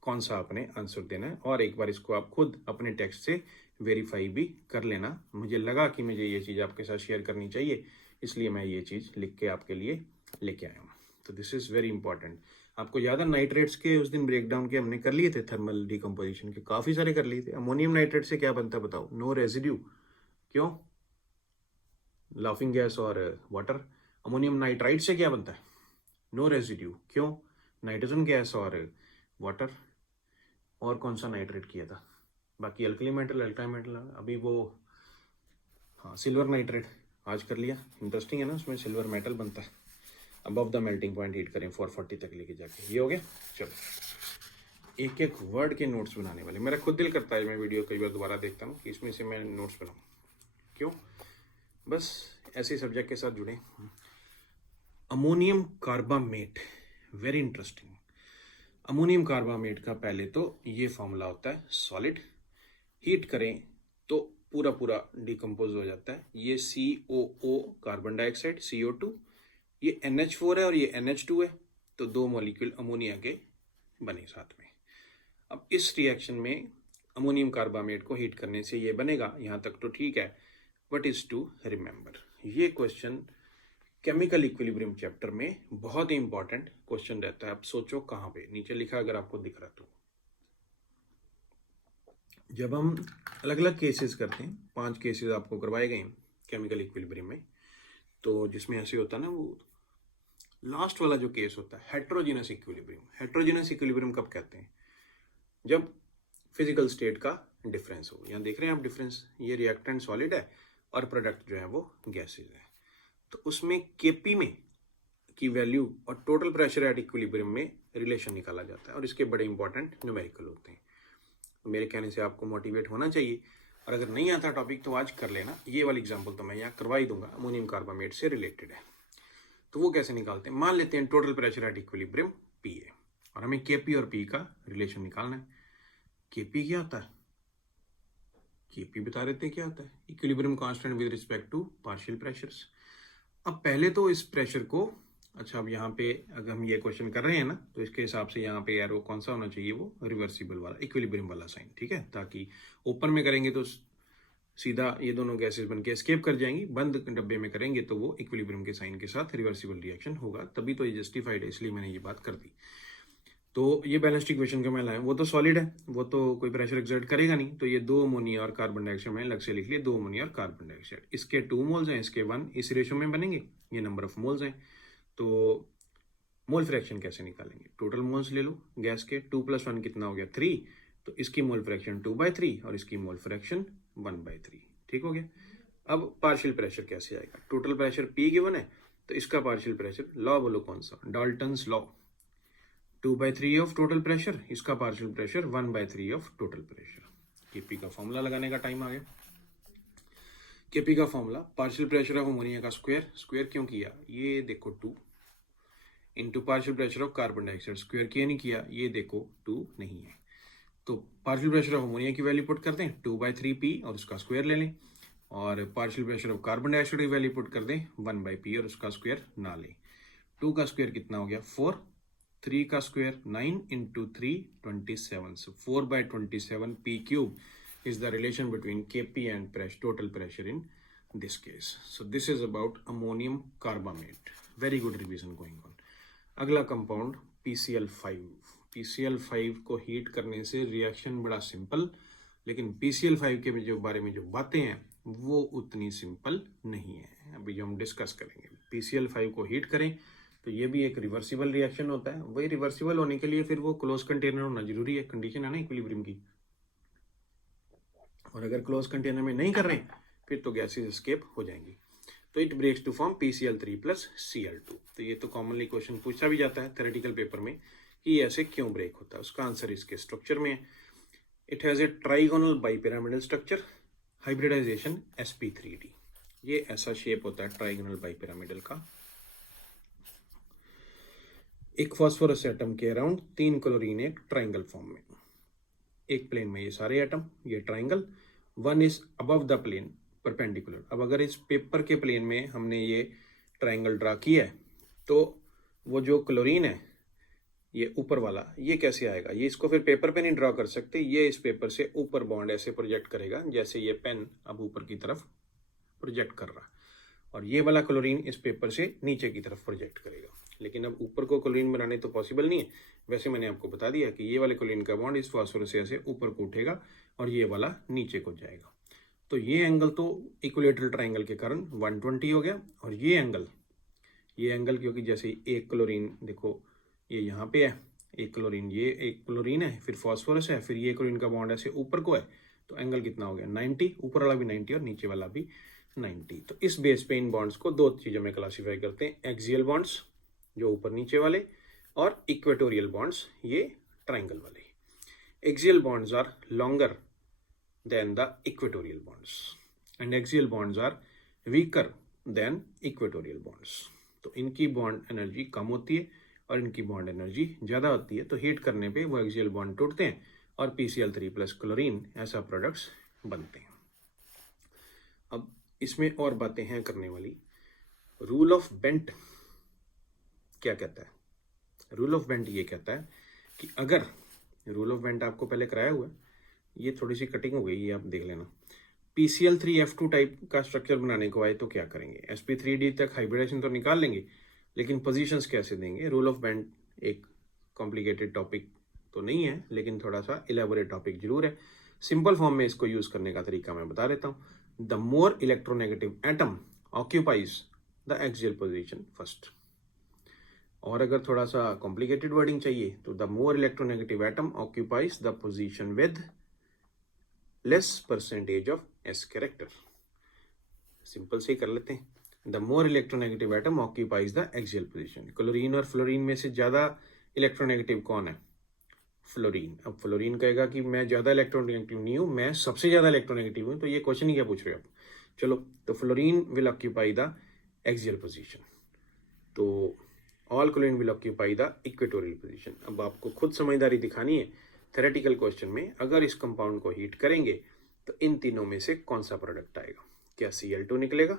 कौन सा आपने आंसर देना है, और एक बार इसको आप खुद अपने टेक्स्ट से वेरीफाई भी कर लेना। मुझे लगा कि मुझे ये चीज़ आपके साथ शेयर करनी चाहिए, इसलिए मैं ये चीज़ लिख के आपके लिए लेके आया हूँ। तो दिस इज़ वेरी इंपॉर्टेंट। आपको याद है नाइट्रेट्स के उस दिन ब्रेकडाउन के हमने कर लिए थे, थर्मल डिकम्पोजिशन के काफ़ी सारे कर लिए थे। अमोनियम नाइट्रेट से क्या बनता है बताओ? No residue. क्यों? लाफिंग गैस और वाटर। अमोनियम नाइट्राइट से क्या बनता है? No residue. क्यों? नाइट्रोजन गैस और वाटर। और कौन सा नाइट्रेट किया था? बाकी अल्कली मेटल, अल्कली मेटल, अभी वो, हाँ सिल्वर नाइट्रेट आज कर लिया। इंटरेस्टिंग है ना, उसमें सिल्वर मेटल बनता है। Above the melting point heat करें 440 तक लेके जाके, ये हो गया। चलो, एक एक वर्ड के नोट्स बनाने वाले, मेरा खुद दिल करता है मैं वीडियो कई बार दोबारा देखता हूँ कि इसमें से मैं नोट्स बनाऊँ। क्यों? बस ऐसे सब्जेक्ट के साथ जुड़े। Ammonium carbamate, very interesting. Ammonium carbamate का पहले तो ये फॉर्मूला होता है सॉलिड, हीट करें तो पूरा पूरा डिकम्पोज हो जाता है। ये COO कार्बन डाइऑक्साइड, CO2, ये NH4 है और ये NH2 है, तो दो मॉलिक्यूल अमोनिया के बने साथ में। अब इस रिएक्शन में अमोनियम कार्बामेट को हीट करने से ये बनेगा, यहाँ तक तो ठीक है। व्हाट इज टू रिमेंबर, ये क्वेश्चन केमिकल इक्विलिब्रियम चैप्टर में बहुत ही इंपॉर्टेंट क्वेश्चन रहता है। अब सोचो कहाँ पे, नीचे लिखा अगर आपको दिख रहा तो। जब हम अलग अलग केसेस करते हैं, 5 केसेस आपको करवाए गए हैं केमिकल इक्विलिब्रियम में, तो जिसमें ऐसे होता है ना, वो लास्ट वाला जो केस होता है हेट्रोजीनस इक्विलिब्रियम। हेट्रोजीनस इक्विलिब्रियम कब कहते हैं? जब फिजिकल स्टेट का डिफरेंस हो। यहाँ देख रहे हैं आप डिफरेंस, ये रिएक्टेंट सॉलिड है और प्रोडक्ट जो है वो गैसेज है, तो उसमें Kp में की वैल्यू और टोटल प्रेशर एट इक्विलिब्रियम में रिलेशन निकाला जाता है, और इसके बड़े इंपॉर्टेंट न्यूमेरिकल होते हैं। मेरे कहने से आपको मोटिवेट होना चाहिए, और अगर नहीं आता टॉपिक तो आज कर लेना। ये वाली एग्जांपल तो मैं यहाँ करवा ही दूंगा, अमोनियम कार्बामेट से रिलेटेड है। तो वो कैसे निकालते हैं? मान लेते हैं total pressure at equilibrium P है, और हमें Kp और P का रिलेशन निकालना है। Kp क्या होता है? Kp बता देते हैं क्या होता है, equilibrium constant with respect to partial pressures. अब पहले तो इस प्रेशर को, अच्छा अब यहाँ पे अगर हम ये क्वेश्चन कर रहे हैं ना, तो इसके हिसाब से यहाँ पे एरो कौन सा होना चाहिए? वो रिवर्सिबल वाला, इक्विलिब्रियम वाला साइन, ठीक है, ताकि ओपन में करेंगे तो सीधा ये दोनों गैसेस बन के एस्केप कर जाएंगी, बंद डब्बे में करेंगे तो वो इक्विलिब्रियम के साइन के साथ रिवर्सिबल रिएक्शन होगा, तभी तो ये जस्टिफाइड है, इसलिए मैंने ये बात कर दी। तो ये बैलेंस्ड इक्वेशन का मैं लाया, वो तो सॉलिड है, वो तो कोई प्रेशर एक्सर्ट करेगा नहीं, तो ये 2 अमोनिया और कार्बन डाइऑक्साइड मैंने अलग से लिख लिया, 2 अमोनिया और कार्बन डाइऑक्साइड। इसके 2 मोल्स हैं, इसके 1, इस रेशो में बनेंगे, ये नंबर ऑफ मोल्स हैं। तो मोल फ्रैक्शन कैसे निकालेंगे? टोटल मोल्स ले लो गैस के, 2 + 1 कितना हो गया? 3, तो इसकी मोल फ्रैक्शन 2/3 और इसकी मोल फ्रैक्शन 1/3, ठीक हो गया। अब पार्शियल प्रेशर कैसे आएगा? टोटल प्रेशर P गिवन है, तो इसका पार्शियल प्रेशर, लॉ बोलो कौन सा? Dalton's law, 2/3 of total pressure, इसका partial pressure 1/3 of total pressure. Kp का फॉर्मूला लगाने का टाइम आ गया। Kp का formula partial pressure of ammonia का स्क्वायर, स्क्वायर क्यों किया? ये देखो 2 into partial pressure of carbon dioxide, square किया नहीं किया, ये देखो 2 नहीं है, तो पार्शियल प्रेशर ऑफ अमोनिया की वैल्यू पुट कर दें 2/3P और उसका स्क्वायर ले लें, और partial pressure of carbon dioxide की वैल्यू पुट कर दें 1/P और उसका स्क्वायर ना लें। 2 का स्क्वायर कितना हो गया? 4, 3 का square 9 into 3 27, so 4/27 P cube is the relation between Kp and total pressure in this case. So this is about ammonium carbamate. Very good revision going on. अगला कंपाउंड PCl5. PCl5 को heat करने से reaction बड़ा simple, लेकिन PCl5 के जो बारे में जो बातें हैं वो उतनी सिंपल नहीं है। अभी जो हम डिस्कस करेंगे, PCl5 को हीट करें तो ये भी एक रिवर्सिबल रिएक्शन होता है। वही रिवर्सिबल होने के लिए फिर वो क्लोज कंटेनर होना जरूरी है, कंडीशन है ना इक्विलिब्रियम की। और अगर क्लोज कंटेनर में नहीं कर रहे फिर तो गैसेस एस्केप हो जाएंगी। तो it breaks to form PCl3 plus Cl2। तो ये तो कॉमनली क्वेश्चन पूछा भी जाता है थ्योरेटिकल पेपर में कि ऐसे क्यों ब्रेक होता है। उसका आंसर इसके स्ट्रक्चर में है। It has a trigonal bipyramidal structure, hybridisation sp3d। ये ऐसा शेप होता है ट्राइगोनल बाइपिरामिडल का। एक फास्फोरस एटम के अराउंड 3 क्लोरीन एक ट्राइंगल फॉर्म में, एक प्लेन में ये सारे एटम, ये triangle, one is above the plane perpendicular. अब अगर इस पेपर के प्लेन में हमने ये ट्राइंगल ड्रा किया है तो वो जो क्लोरीन है ये ऊपर वाला, ये कैसे आएगा? ये इसको फिर पेपर पे नहीं ड्रा कर सकते, ये इस पेपर से ऊपर बॉन्ड ऐसे प्रोजेक्ट करेगा जैसे ये पेन अब ऊपर की तरफ प्रोजेक्ट कर रहा है, और ये वाला क्लोरीन इस पेपर से नीचे की तरफ प्रोजेक्ट करेगा। लेकिन अब ऊपर को क्लोरीन बनाने तो पॉसिबल नहीं है। वैसे मैंने आपको बता दिया कि ये वाले क्लोरीन का बॉन्ड इस फास्फोरस से ऐसे ऊपर को उठेगा और ये वाला नीचे को जाएगा। तो ये एंगल तो इक्विलेटरल ट्राइंगल के कारण 120 हो गया, और ये एंगल क्योंकि जैसे एक क्लोरीन देखो ये यहाँ पे है, एक क्लोरीन, ये एक क्लोरीन है, फिर फास्फोरस है, फिर ये क्लोरीन का बॉन्ड ऐसे ऊपर को है, तो एंगल कितना हो गया 90, ऊपर वाला भी 90 और नीचे वाला भी 90। तो इस बेस पे इन बॉन्ड्स को दो चीज़ों में क्लासीफाई करते हैं, एक्सियल बॉन्ड्स जो ऊपर नीचे वाले, और इक्वेटोरियल बॉन्ड्स ये ट्राइंगल वाले। Axial bonds are longer than the equatorial bonds and axial bonds are weaker than equatorial bonds. तो इनकी बॉन्ड एनर्जी कम होती है और इनकी बॉन्ड एनर्जी ज़्यादा होती है, तो हीट करने पे वो एक्सियल बॉन्ड टूटते हैं और PCl3 प्लस क्लोरीन ऐसा प्रोडक्ट्स बनते हैं। अब इसमें और बातें हैं करने वाली। रूल ऑफ बेंट क्या कहता है? रूल ऑफ बेंट ये कहता है कि अगर, रूल ऑफ बेंट आपको पहले कराया हुआ है, ये थोड़ी सी कटिंग हो गई, ये आप देख लेना। PCl3F2 टाइप का स्ट्रक्चर बनाने को आए तो क्या करेंगे? sp3d तक हाइब्रिडेशन तो निकाल लेंगे, लेकिन पोजीशंस कैसे देंगे? रूल ऑफ बेंट एक कॉम्प्लिकेटेड टॉपिक तो नहीं है, लेकिन थोड़ा सा इलेबोरेट टॉपिक जरूर है। सिंपल फॉर्म में इसको यूज करने का तरीका मैं बता देता हूँ। The more electronegative atom occupies the axial position first. और अगर थोड़ा सा कॉम्प्लिकेटेड वर्डिंग चाहिए तो the more electronegative atom occupies the position with less percentage of s character. Simple से ही कर लेते हैं। The more electronegative atom occupies the axial position. Chlorine और फ्लोरीन में से ज्यादा इलेक्ट्रोनेगेटिव कौन है? फ्लोरीन। अब फ्लोरीन कहेगा कि मैं ज्यादा इलेक्ट्रोनेगेटिव नहीं हूं, मैं सबसे ज्यादा इलेक्ट्रोनेगेटिव हूं, तो ये क्वेश्चन ही क्या पूछ रहे हो आप? चलो, तो fluorine will occupy the axial position, तो all chlorine will occupy the equatorial position. अब आपको खुद समझदारी दिखानी है थ्योरेटिकल क्वेश्चन में, अगर इस कंपाउंड को हीट करेंगे तो इन तीनों में से कौन सा प्रोडक्ट आएगा? क्या Cl2 निकलेगा,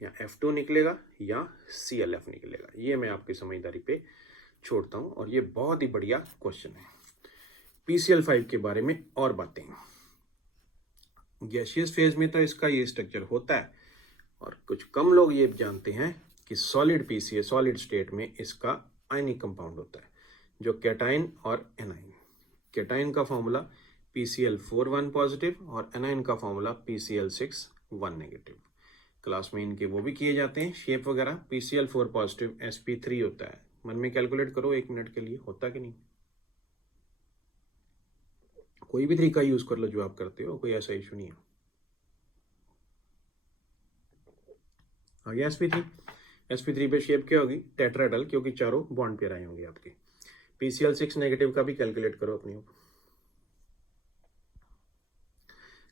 या F2 निकलेगा, या ClF निकलेगा? ये मैं आपकी समझदारी पे छोड़ता हूँ, और ये बहुत ही बढ़िया क्वेश्चन है। PCl5 के बारे में और बातें, गैसियस फेज में तो इसका ये स्ट्रक्चर होता है, और कुछ कम लोग ये जानते हैं कि सॉलिड PCl, सॉलिड स्टेट में इसका आयनिक कंपाउंड होता है, जो कैटाइन और एनाइन। कैटाइन का फॉर्मूला PCl4 1 पॉजिटिव और एनाइन का फॉर्मूला PCl6 1 नेगेटिव। क्लास में इनके वो भी किए जाते हैं शेप वगैरह। PCl4 पॉजिटिव sp3 होता है, मन में कैलकुलेट करो 1 मिनट के लिए, होता कि नहीं? कोई भी तरीका यूज कर लो जो आप करते हो, कोई ऐसा इशू नहीं है। आ गया sp3 पे शेप क्या होगी? टेट्राहेड्रल, क्योंकि चारों बॉन्ड पेयर आए होंगे आपके। PCl6 नेगेटिव का भी कैलकुलेट करो अपने ऊपर,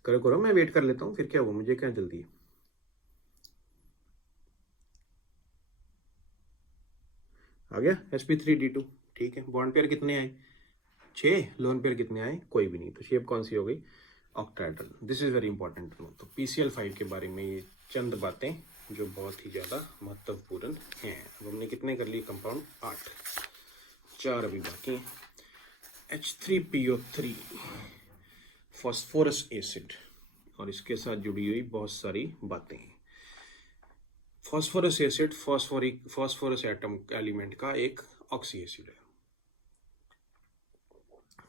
करो, मैं वेट कर लेता हूँ, फिर क्या हुआ, मुझे क्या जल्दी है। आ गया sp3d2, ठीक है। बॉन्ड पेयर कितने आए? 6। लोन पेयर कितने आए? कोई भी नहीं। तो शेप कौन सी हो गई? Octahedral. This is very important. तो PCl5 के बारे में ये चंद बातें जो बहुत ही ज़्यादा महत्वपूर्ण हैं। अब हमने कितने कर लिए कंपाउंड? 8। 4 अभी बाकी। H3PO3 फॉस्फोरस एसिड, और इसके साथ जुड़ी हुई बहुत सारी बातें। Phosphorous acid phosphorus atom element का एक ऑक्सी एसिड है।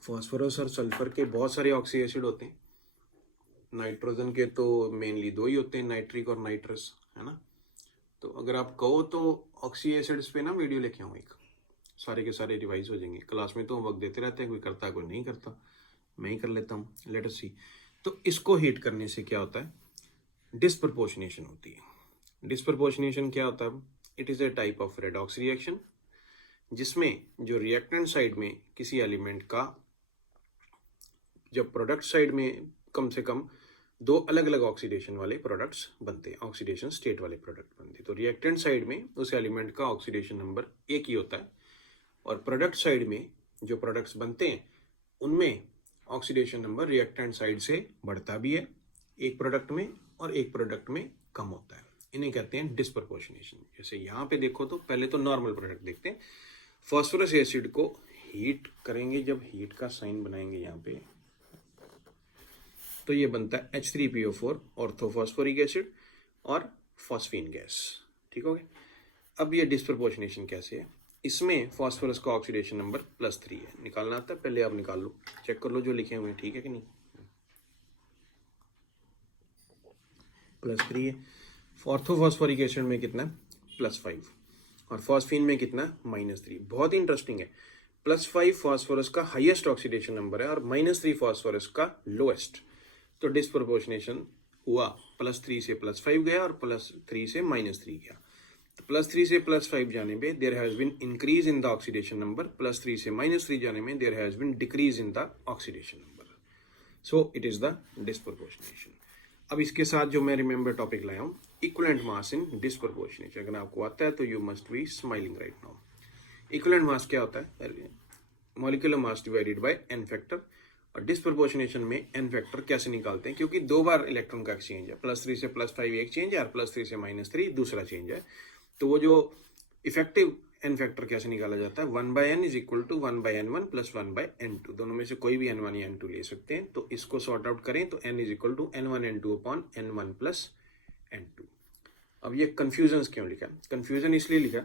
फॉस्फोरस और सल्फर के बहुत सारे ऑक्सी एसिड होते हैं। नाइट्रोजन के तो मेनली 2 ही होते हैं, नाइट्रिक और नाइट्रस, है ना। तो अगर आप कहो तो ऑक्सी एसिड्स पे ना वीडियो लेके आऊँ एक, सारे के सारे रिवाइज हो जाएंगे। क्लास में तो वक्त देते रहते हैं, कोई करता है कोई नहीं करता, मैं ही कर लेता हूँ। लेट अस सी। तो इसको हीट करने से क्या होता है, डिस्प्रपोर्शनेशन होती है। डिस्प्रपोर्शनेशन क्या होता है, it is a type of redox reaction, जिसमें जो रिएक्टेंट साइड में किसी एलिमेंट का, जब प्रोडक्ट साइड में कम से कम 2 अलग अलग ऑक्सीडेशन वाले प्रोडक्ट्स बनते हैं, ऑक्सीडेशन स्टेट वाले प्रोडक्ट बनते हैं। तो रिएक्टेंट साइड में उस एलिमेंट का ऑक्सीडेशन नंबर 1 ही होता है, और प्रोडक्ट साइड में जो प्रोडक्ट्स बनते हैं उनमें ऑक्सीडेशन नंबर रिएक्टेंट साइड से बढ़ता भी है, एक प्रोडक्ट में और एक प्रोडक्ट में कम होता है। इन्हें कहते हैं डिस्प्रपोर्शनेशन। जैसे यहाँ पे देखो तो पहले तो नॉर्मल प्रोडक्ट देखते हैं। फॉस्फोरस एसिड को हीट करेंगे, जब हीट का साइन बनाएंगे यहाँ पे, तो ये बनता है H3PO4 ऑर्थोफॉस्फोरिक एसिड और फॉस्फीन गैस। ठीक हो गया। अब ये डिस्प्रपोर्शनेशन कैसे है, इसमें फॉस्फोरस का ऑक्सीडेशन नंबर +3 है। निकालना आता है, पहले आप निकाल लो, चेक कर लो जो लिखे हुए हैं ठीक है कि नहीं। +3 है। ऑर्थोफॉस्फोरिक एसिड में कितना है, +5, और फॉस्फीन में कितना, -3। बहुत ही इंटरेस्टिंग है। +5 फॉस्फोरस का हाईएस्ट ऑक्सीडेशन नंबर है और -3 फॉस्फोरस का लोएस्ट। तो डिस्प्रपोर्शनेशन हुआ, +3 से +5 गया और +3 से -3 गया। तो +3 से +5 जाने पे there has been increase in the oxidation number, +3 से -3 जाने में there has been decrease in the oxidation number. So it is the disproportionation. अब इसके साथ जो मैं रिमेंबर टॉपिक लाया हूँ, इक्विवेलेंट मास इन डिस्प्रपोर्शनेशन। अगर आपको आता है तो you must be smiling right now. Equivalent mass क्या होता है, molecular mass divided by n factor. और डिस्प्रपोर्शनेशन में n फैक्टर कैसे निकालते हैं, क्योंकि 2 बार इलेक्ट्रॉन का एक्सचेंज है, +3 से +5 एक चेंज है और +3 से -3 दूसरा चेंज है। तो वो जो इफेक्टिव n फैक्टर कैसे निकाला जाता है, 1/n is equal to 1/n1 + 1/n2। दोनों में से कोई भी n1 या n2 ले सकते हैं। तो इसको सॉर्ट आउट करें तो n is equal to n1 n2 upon n1 + n2। अब ये कन्फ्यूजन क्यों लिखा, कन्फ्यूजन इसलिए लिखा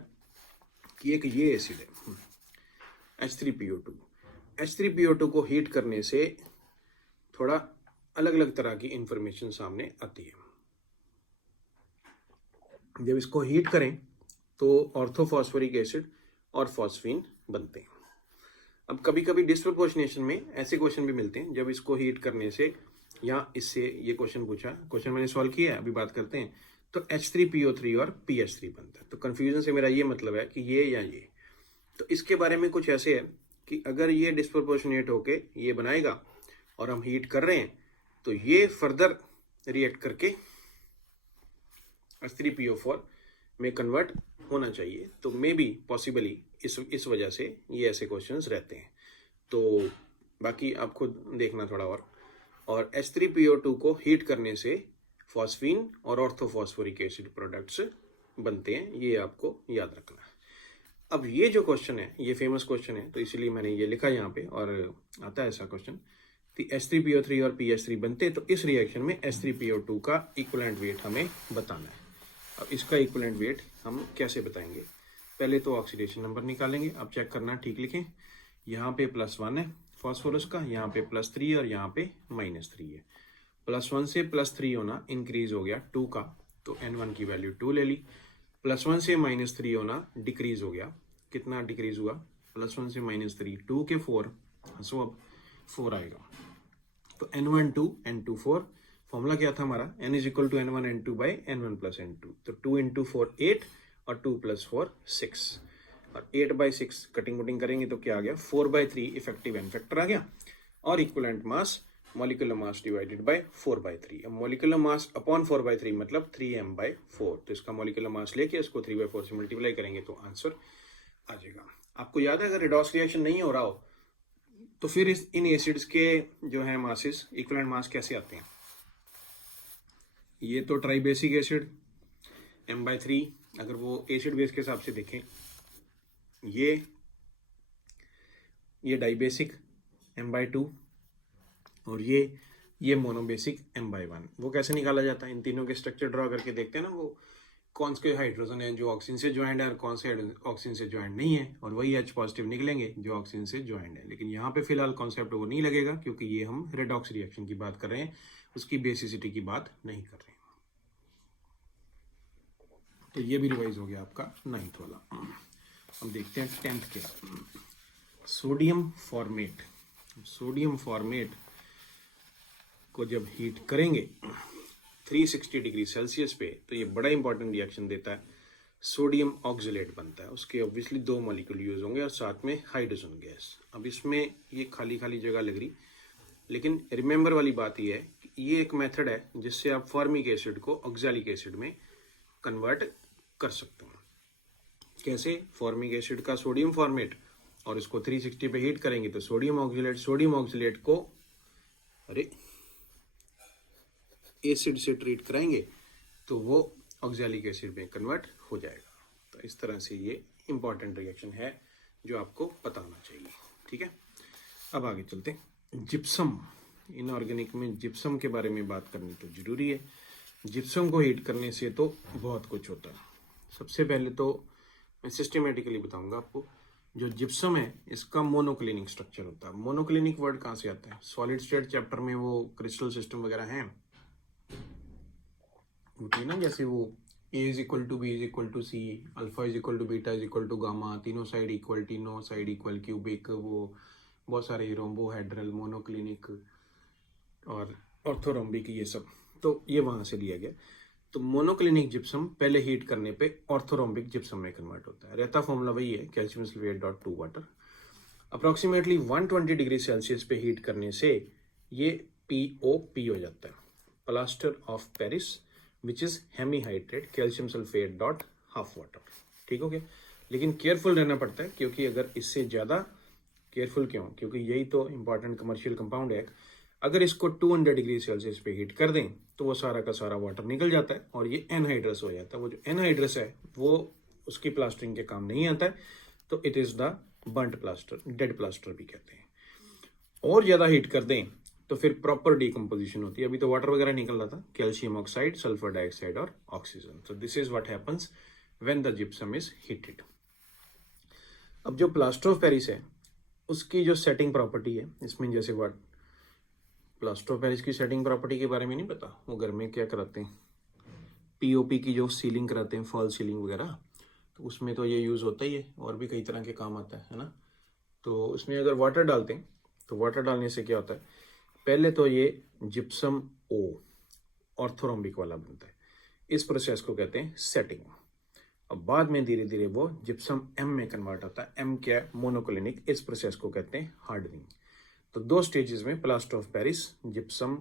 कि एक ये एसिड है H3PO2। H3PO2 को हीट करने से थोड़ा अलग अलग तरह की इंफॉर्मेशन सामने आती है। जब इसको हीट करें तो ऑर्थोफॉस्फोरिक एसिड और फॉस्फीन बनते हैं। अब कभी कभी डिस्प्रपोर्शनेशन में ऐसे क्वेश्चन भी मिलते हैं, जब इसको हीट करने से या इससे ये क्वेश्चन पूछा, क्वेश्चन मैंने सॉल्व किया है, अभी बात करते हैं। तो H3PO3 और PH3 बनता है। तो कन्फ्यूजन से मेरा ये मतलब है कि ये या ये। तो इसके बारे में कुछ ऐसे है कि अगर ये डिस्प्रपोर्शनेट होके ये बनाएगा और हम हीट कर रहे हैं तो ये फर्दर रिएक्ट करके H3PO4 में कन्वर्ट होना चाहिए। तो मे बी पॉसिबली इस वजह से ये ऐसे क्वेश्चंस रहते हैं। तो बाकी आप खुद देखना थोड़ा और H3PO2 को हीट करने से फॉस्फीन और ऑर्थोफॉस्फोरिक एसिड प्रोडक्ट्स बनते हैं, ये आपको याद रखना है। अब ये जो क्वेश्चन है ये फेमस क्वेश्चन है, तो इसीलिए मैंने ये लिखा यहाँ पे, और आता है ऐसा क्वेश्चन कि H3PO3 और PH3 बनते हैं। तो इस रिएक्शन में H3PO2 का इक्विवेलेंट वेट हमें बताना है। अब इसका इक्विवेलेंट वेट हम कैसे बताएंगे, पहले तो ऑक्सीडेशन नंबर निकालेंगे। अब चेक करना ठीक लिखें, यहाँ पे +1 है फॉस्फोरस का, यहाँ पे +3 और यहाँ पे -3 है। +1 से +3 होना इंक्रीज हो गया 2 का, तो n1 की वैल्यू 2 ले ली। +1 से -3 होना डिक्रीज हो गया, कितना डिक्रीज हुआ, +1 से -3 2 के 4, सो अब 4 आएगा। तो n1 2 n2 4। फॉर्मूला क्या था हमारा, n is equal to n1 n2 by n1 + n2। तो 2 × 4 8 और 2 + 4 6, और 8/6 कटिंग वटिंग करेंगे तो क्या आ गया, 4/3 इफेक्टिव n फैक्टर आ गया। और equivalent mass molecular mass divided by 4/3। अब मॉलिक्यूलर मास अपॉन 4/3 मतलब 3m/4। तो इसका मॉलिक्यूलर मास लेके इसको 3/4 से मल्टीप्लाई करेंगे तो आंसर आ जाएगा। आपको याद है अगर रिडॉक्स रिएक्शन नहीं हो रहा हो तो फिर इन एसिड्स के जो है मासेस, इक्विवेलेंट मास कैसे आते हैं। ये तो ट्राइबेसिक एसिड m/3, अगर वो एसिड बेस के हिसाब से देखें, ये ये डाइबेसिक M/2 और ये मोनोबेसिक M/1। वो कैसे निकाला जाता है, इन तीनों के स्ट्रक्चर ड्रॉ करके देखते हैं ना, वो कौन से हाइड्रोजन है जो ऑक्सीजन से ज्वाइंट है और कौन से ऑक्सीजन से ज्वाइंट नहीं है, और वही H पॉजिटिव निकलेंगे जो ऑक्सीजन से ज्वाइंट है। लेकिन यहाँ पे फिलहाल कॉन्सेप्ट वो नहीं लगेगा क्योंकि ये हम रेडॉक्स रिएक्शन की बात कर रहे हैं, उसकी बेसिसिटी की बात नहीं कर रहे हैं। तो ये भी रिवाइज हो गया आपका 9th वाला। हम देखते हैं 10th के। Sodium format. सोडियम फॉर्मेट को जब हीट करेंगे 360 डिग्री सेल्सियस पे तो ये बड़ा इंपॉर्टेंट रिएक्शन देता है, सोडियम ऑक्सलेट बनता है। उसके ऑब्वियसली 2 मॉलिक्यूल यूज होंगे और साथ में हाइड्रोजन गैस। अब इसमें ये खाली खाली जगह लग रही, लेकिन रिमेंबर वाली बात ये है कि ये एक मेथड है जिससे आप फॉर्मिक एसिड को ऑक्सैलिक एसिड में कन्वर्ट कर सकते हो। कैसे? फॉर्मिक एसिड का सोडियम फॉर्मेट और इसको 360 पे हीट करेंगे तो सोडियम ऑक्सलेट को एसिड से ट्रीट कराएंगे तो वो ऑक्सैलिक एसिड में कन्वर्ट हो जाएगा। तो इस तरह से ये इंपॉर्टेंट रिएक्शन है जो आपको पता होना चाहिए। ठीक है, अब आगे चलते हैं। जिप्सम। इनऑर्गेनिक में जिप्सम के बारे में बात करनी तो जरूरी है। जिप्सम को हीट करने से तो बहुत कुछ होता है। सबसे पहले तो मैं सिस्टमेटिकली बताऊंगा आपको। जो जिप्सम है इसका मोनोक्लिनिक स्ट्रक्चर होता है। मोनोक्लिनिक वर्ड कहाँ से आता है? सॉलिड स्टेट चैप्टर में वो क्रिस्टल सिस्टम वगैरह हैं होती है ना, जैसे वो A is equal to B is equal to C, alpha is equal to beta is equal to gamma, तीनों साइड इक्वल, तीनों साइड इक्वल, क्यूबिक, वो बहुत सारे रोम्बोहेड्रल, मोनोक्लिनिक और ऑर्थोरोम्बिक, ये सब तो ये वहां से लिया गया। तो मोनोक्लिनिक जिप्सम पहले हीट करने पे ऑर्थोरोम्बिक जिप्सम में कन्वर्ट होता है। रहता फॉर्मूला वही है, calcium sulphate dot 2 water. Approximately 120 degree Celsius पे हीट करने से ये POP हो जाता है, plaster of Paris, which is hemihydrate calcium sulphate dot half water. ठीक हो गया। लेकिन केयरफुल रहना पड़ता है क्योंकि अगर इससे ज़्यादा, केयरफुल क्यों? क्योंकि यही तो इंपॉर्टेंट कमर्शियल कंपाउंड है। अगर इसको 200 डिग्री सेल्सियस पे हीट कर दें तो वो सारा का सारा वाटर निकल जाता है और ये एनहाइड्रस हो जाता है। वो जो एनहाइड्रस है वो उसकी प्लास्टरिंग के काम नहीं आता है, तो it is the burnt plaster, dead plaster भी कहते हैं। और ज़्यादा हीट कर दें तो फिर प्रॉपर डिकम्पोजिशन होती है। अभी तो वाटर वगैरह निकल रहा था, कैल्शियम ऑक्साइड, सल्फर डाइऑक्साइड और oxygen. So this is what happens when the gypsum is heated. अब जो प्लास्टर ऑफ पेरिस है उसकी जो सेटिंग प्रॉपर्टी है, इसमें जैसे व्हाट प्लास्टर ऑफ पेरिस की सेटिंग प्रॉपर्टी के बारे में नहीं पता, वो घर में क्या कराते हैं, POP की जो सीलिंग कराते हैं, फॉल सीलिंग वगैरह, तो उसमें तो ये यूज़ होता ही है और भी कई तरह के काम आता है ना। तो उसमें अगर वाटर डालते हैं तो वाटर डालने से क्या होता है, पहले तो ये जिप्सम O ऑर्थोरोम्बिक वाला बनता है। इस प्रोसेस को कहते हैं सेटिंग। अब बाद में धीरे धीरे वो जिप्सम M में कन्वर्ट होता है। M क्या है? मोनोक्लिनिक। इस प्रोसेस को कहते हैं हार्डनिंग। तो 2 स्टेजेस में plaster of Paris gypsum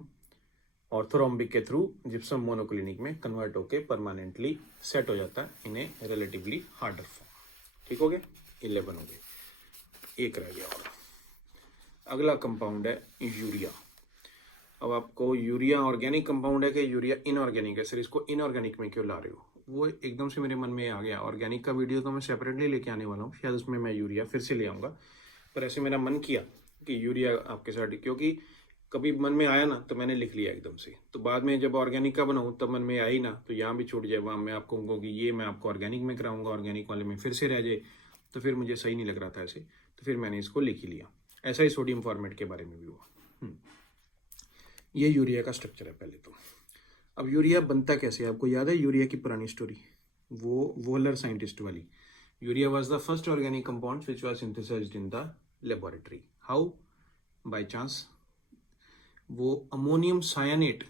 orthorhombic के थ्रू जिप्सम मोनोक्लिनिक में कन्वर्ट होकर परमानेंटली सेट हो जाता है इन ए रिलेटिवली हार्डर फॉर्म। ठीक हो गया, 11 हो गए, एक रह गया और। अगला कंपाउंड है यूरिया। अब आपको यूरिया ऑर्गेनिक कंपाउंड है कि यूरिया इनऑर्गेनिक है, सर इसको इनऑर्गेनिक में क्यों ला रहे हो? वो एकदम से मेरे मन में आ गया। ऑर्गेनिक का वीडियो तो मैं सेपरेटली लेके आने वाला हूँ, शायद उसमें मैं यूरिया फिर से ले आऊँगा, पर ऐसे मेरा मन किया कि यूरिया आपके साथ, क्योंकि कभी मन में आया ना तो मैंने लिख लिया एकदम से, तो बाद में जब ऑर्गेनिक का बनाऊँ तब मन में आई ना तो यहाँ भी छूट जाए, वहाँ मैं आपको कहूँगा कि ये मैं आपको ऑर्गेनिक में कराऊंगा, ऑर्गेनिक वाले में फिर से रह जाए, तो फिर मुझे सही नहीं लग रहा था ऐसे, तो फिर मैंने इसको लिख ही लिया। ऐसा ही सोडियम फॉर्मेट के बारे में भी हुआ। ये यूरिया का स्ट्रक्चर है पहले तो। अब यूरिया बनता कैसे है? आपको याद है यूरिया की पुरानी स्टोरी, वो वोलर साइंटिस्ट वाली। Urea was the first organic compound which was synthesized in the laboratory. How? By chance. वो ammonium cyanate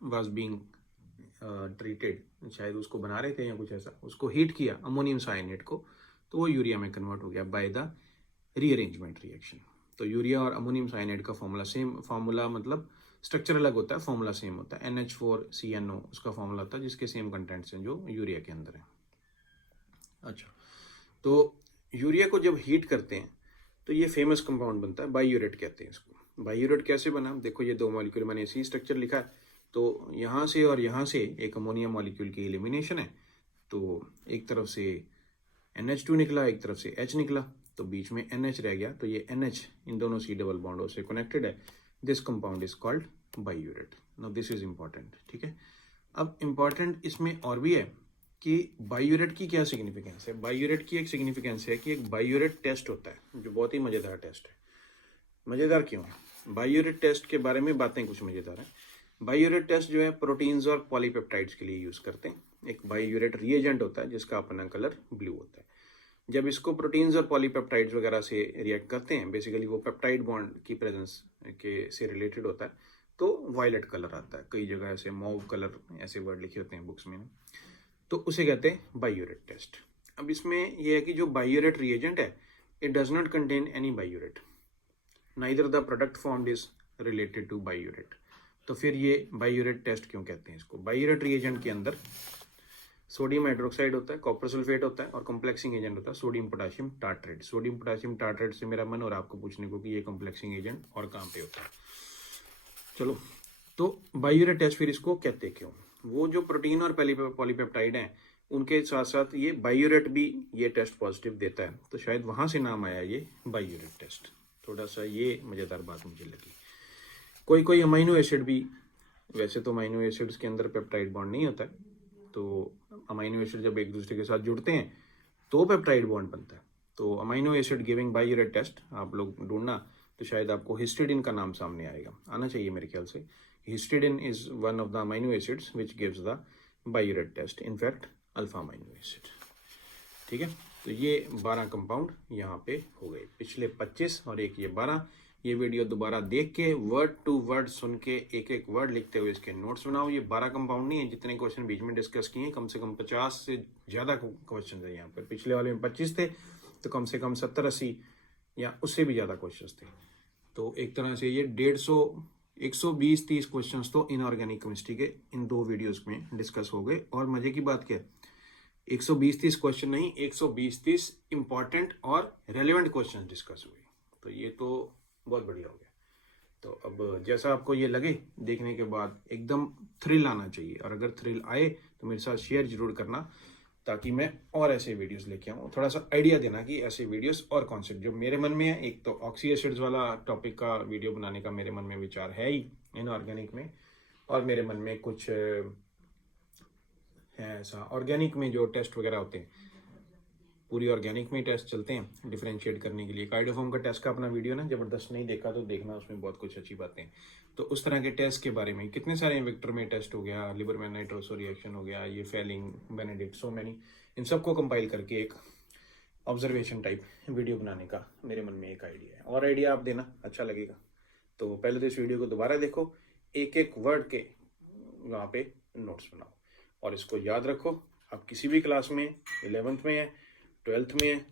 was being treated, शायद उसको बना रहे थे या कुछ ऐसा, उसको हीट किया अमोनियम साइनेट को, तो वो यूरिया में कन्वर्ट हो गया बाय द रीअरेंजमेंट रिएक्शन। तो यूरिया और अमोनियम साइनेट का फॉर्मूला सेम, फॉर्मूला मतलब स्ट्रक्चर अलग होता है, फॉर्मूला सेम होता है। NH4CNO उसका फॉर्मूला होता है, जिसके सेम कंटेंट्स हैं जो यूरिया के अंदर है। अच्छा, तो यूरिया को जब हीट करते हैं तो ये फेमस कंपाउंड बनता है, बाईयूरेट कहते हैं इसको। बाईयूरेट कैसे बना? देखो ये 2 मॉलिक्यूल, मैंने इसी स्ट्रक्चर लिखा है, तो यहाँ से और यहाँ से एक अमोनिया मॉलिक्यूल की एलिमिनेशन है, तो एक तरफ से NH2 निकला, एक तरफ से H निकला, तो बीच में NH रह गया, तो ये NH इन दोनों C डबल बॉन्डों से कनेक्टेड है। This compound is called biuret. Now this is important, ठीक है। अब इंपॉर्टेंट इसमें और भी है कि बायूरेट की क्या सिग्निफिकेंस है। बायूरेट की एक सिग्निफिकेंस है कि एक बायूरेट टेस्ट होता है जो बहुत ही मज़ेदार टेस्ट है। मज़ेदार क्यों है? बायूरेट टेस्ट के बारे में बातें कुछ मज़ेदार है। बायूरेट टेस्ट जो है प्रोटीन्स और पॉलीपेप्टाइड्स के लिए यूज़ करते हैं। एक बायूरेट रिएजेंट होता है जिसका अपना कलर ब्लू होता है। जब इसको प्रोटीन्स और पॉलीपेप्टाइड्स वगैरह से रिएक्ट करते हैं, बेसिकली वो पेप्टाइड बॉन्ड की प्रेजेंस के से रिलेटेड होता है, तो वायलेट कलर आता है। कई जगह ऐसे मॉव कलर ऐसे वर्ड लिखे होते हैं बुक्स में ना, तो उसे कहते हैं बायूरेट टेस्ट। अब इसमें यह है कि जो बायूरेट रिएजेंट है, it does not contain any biuret, neither the product formed is related to biuret. तो फिर ये बायूरेट टेस्ट क्यों कहते हैं इसको? बायूरेट रिएजेंट के अंदर सोडियम हाइड्रोक्साइड होता है, कॉपर सल्फेट होता है और कॉम्प्लेक्सिंग एजेंट होता है sodium potassium tartrate. Sodium potassium tartrate से मेरा मन और आपको पूछने को कि ये कॉम्प्लेक्सिंग एजेंट और कहाँ पे होता है। चलो, तो बायूरेट टेस्ट फिर इसको कहते क्यों? वो जो प्रोटीन और पॉलीपेप्टाइड हैं उनके साथ साथ ये बायूरेट भी ये टेस्ट पॉजिटिव देता है, तो शायद वहाँ से नाम आया ये बायूरेट टेस्ट। थोड़ा सा ये मज़ेदार बात मुझे लगी। कोई अमाइनो एसिड भी, वैसे तो अमाइनो एसिड्स के अंदर पेप्टाइड बॉन्ड नहीं होता है, तो अमाइनो एसिड जब एक दूसरे के साथ जुड़ते हैं तो पेप्टाइड बॉन्ड बनता है। तो amino acid giving biuret test आप लोग ढूंढना, तो शायद आपको हिस्टिडिन का नाम सामने आएगा, आना चाहिए मेरे ख्याल से। Histidine is one of the amino acids which gives the biuret test, in fact alpha amino acid, ठीक है। तो ये 12 कंपाउंड यहाँ पे हो गए, पिछले 25 और एक ये 12। ये वीडियो दोबारा देख के वर्ड टू वर्ड सुन के एक एक वर्ड लिखते हुए इसके नोट्स बनाओ। ये 12 कंपाउंड नहीं है, जितने क्वेश्चन बीच में डिस्कस किए कम से कम 50 से ज़्यादा क्वेश्चन है यहाँ पर। पिछले वाले में 25 थे, तो कम से कम 70-80 या उससे भी ज़्यादा क्वेश्चन थे। तो एक तरह से ये 120-130 क्वेश्चन तो इनऑर्गेनिक केमिस्ट्री के इन 2 वीडियोज़ में डिस्कस हो गए। और मज़े की बात क्या है, 120-30 क्वेश्चन नहीं, 120-30 इंपॉर्टेंट और रेलिवेंट क्वेश्चन डिस्कस हुए। तो ये तो बहुत बढ़िया हो गया। तो अब जैसा आपको ये लगे देखने के बाद, एकदम थ्रिल आना चाहिए, और अगर थ्रिल आए तो मेरे साथ शेयर जरूर करना, ताकि मैं और ऐसे वीडियोस लेके आऊँ। थोड़ा सा आइडिया देना कि ऐसे वीडियोस और कॉन्सेप्ट जो मेरे मन में है। एक तो ऑक्सी एसिड्स वाला टॉपिक का वीडियो बनाने का मेरे मन में विचार है ही इनऑर्गेनिक में, और मेरे मन में कुछ है ऐसा ऑर्गेनिक में जो टेस्ट वगैरह होते हैं, पूरी ऑर्गेनिक में टेस्ट चलते हैं डिफरेंशिएट करने के लिए। काइडोफॉर्म का टेस्ट का अपना वीडियो ना जबरदस्त, नहीं देखा तो देखना, उसमें बहुत कुछ अच्छी बातें हैं। तो उस तरह के टेस्ट के बारे में कितने सारे विक्टर में टेस्ट हो गया, लिबर में नाइट्रोसो रिएक्शन हो गया, ये फेलिंग, बेनेडिक्ट, सो मैनी, इन सबको कंपाइल करके एक ऑब्जर्वेशन टाइप वीडियो बनाने का मेरे मन में एक आइडिया है। और आइडिया आप देना, अच्छा लगेगा। तो पहले तो इस वीडियो को दोबारा देखो, एक एक वर्ड के वहाँ पे नोट्स बनाओ, और इसको याद रखो। आप किसी भी क्लास में 11th में है, 12th में है,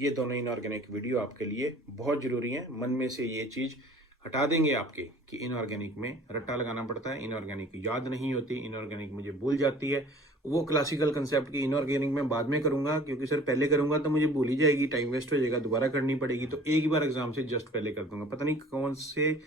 ये दोनों इनऑर्गेनिक वीडियो आपके लिए बहुत ज़रूरी है। मन में से ये चीज़ हटा देंगे आपके कि इनऑर्गेनिक में रट्टा लगाना पड़ता है, इनऑर्गेनिक याद नहीं होती, इनऑर्गेनिक मुझे भूल जाती है। वो क्लासिकल कंसेप्ट की इनऑर्गेनिक में बाद में करूँगा, क्योंकि सर पहले करूँगा तो मुझे भूल ही जाएगी, टाइम वेस्ट हो जाएगा, दोबारा करनी पड़ेगी। तो एक ही बार एग्जाम से जस्ट पहले कर दूंगा। पता नहीं कौन से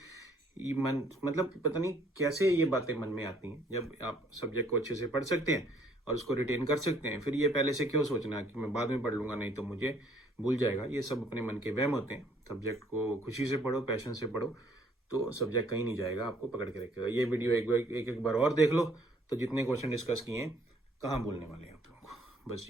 मतलब पता नहीं कैसे ये बातें मन में आती हैं। जब आप सब्जेक्ट को अच्छे से पढ़ सकते हैं और उसको रिटेन कर सकते हैं, फिर ये पहले से क्यों सोचना कि मैं बाद में पढ़ लूँगा, नहीं तो मुझे भूल जाएगा। ये सब अपने मन के वहम होते हैं। सब्जेक्ट को खुशी से पढ़ो, पैशन से पढ़ो, तो सब्जेक्ट कहीं नहीं जाएगा, आपको पकड़ के रखेगा। ये वीडियो एक बार और देख लो, तो जितने क्वेश्चन डिस्कस किए हैं कहाँ भूलने वाले हैं आप लोगों को, बस।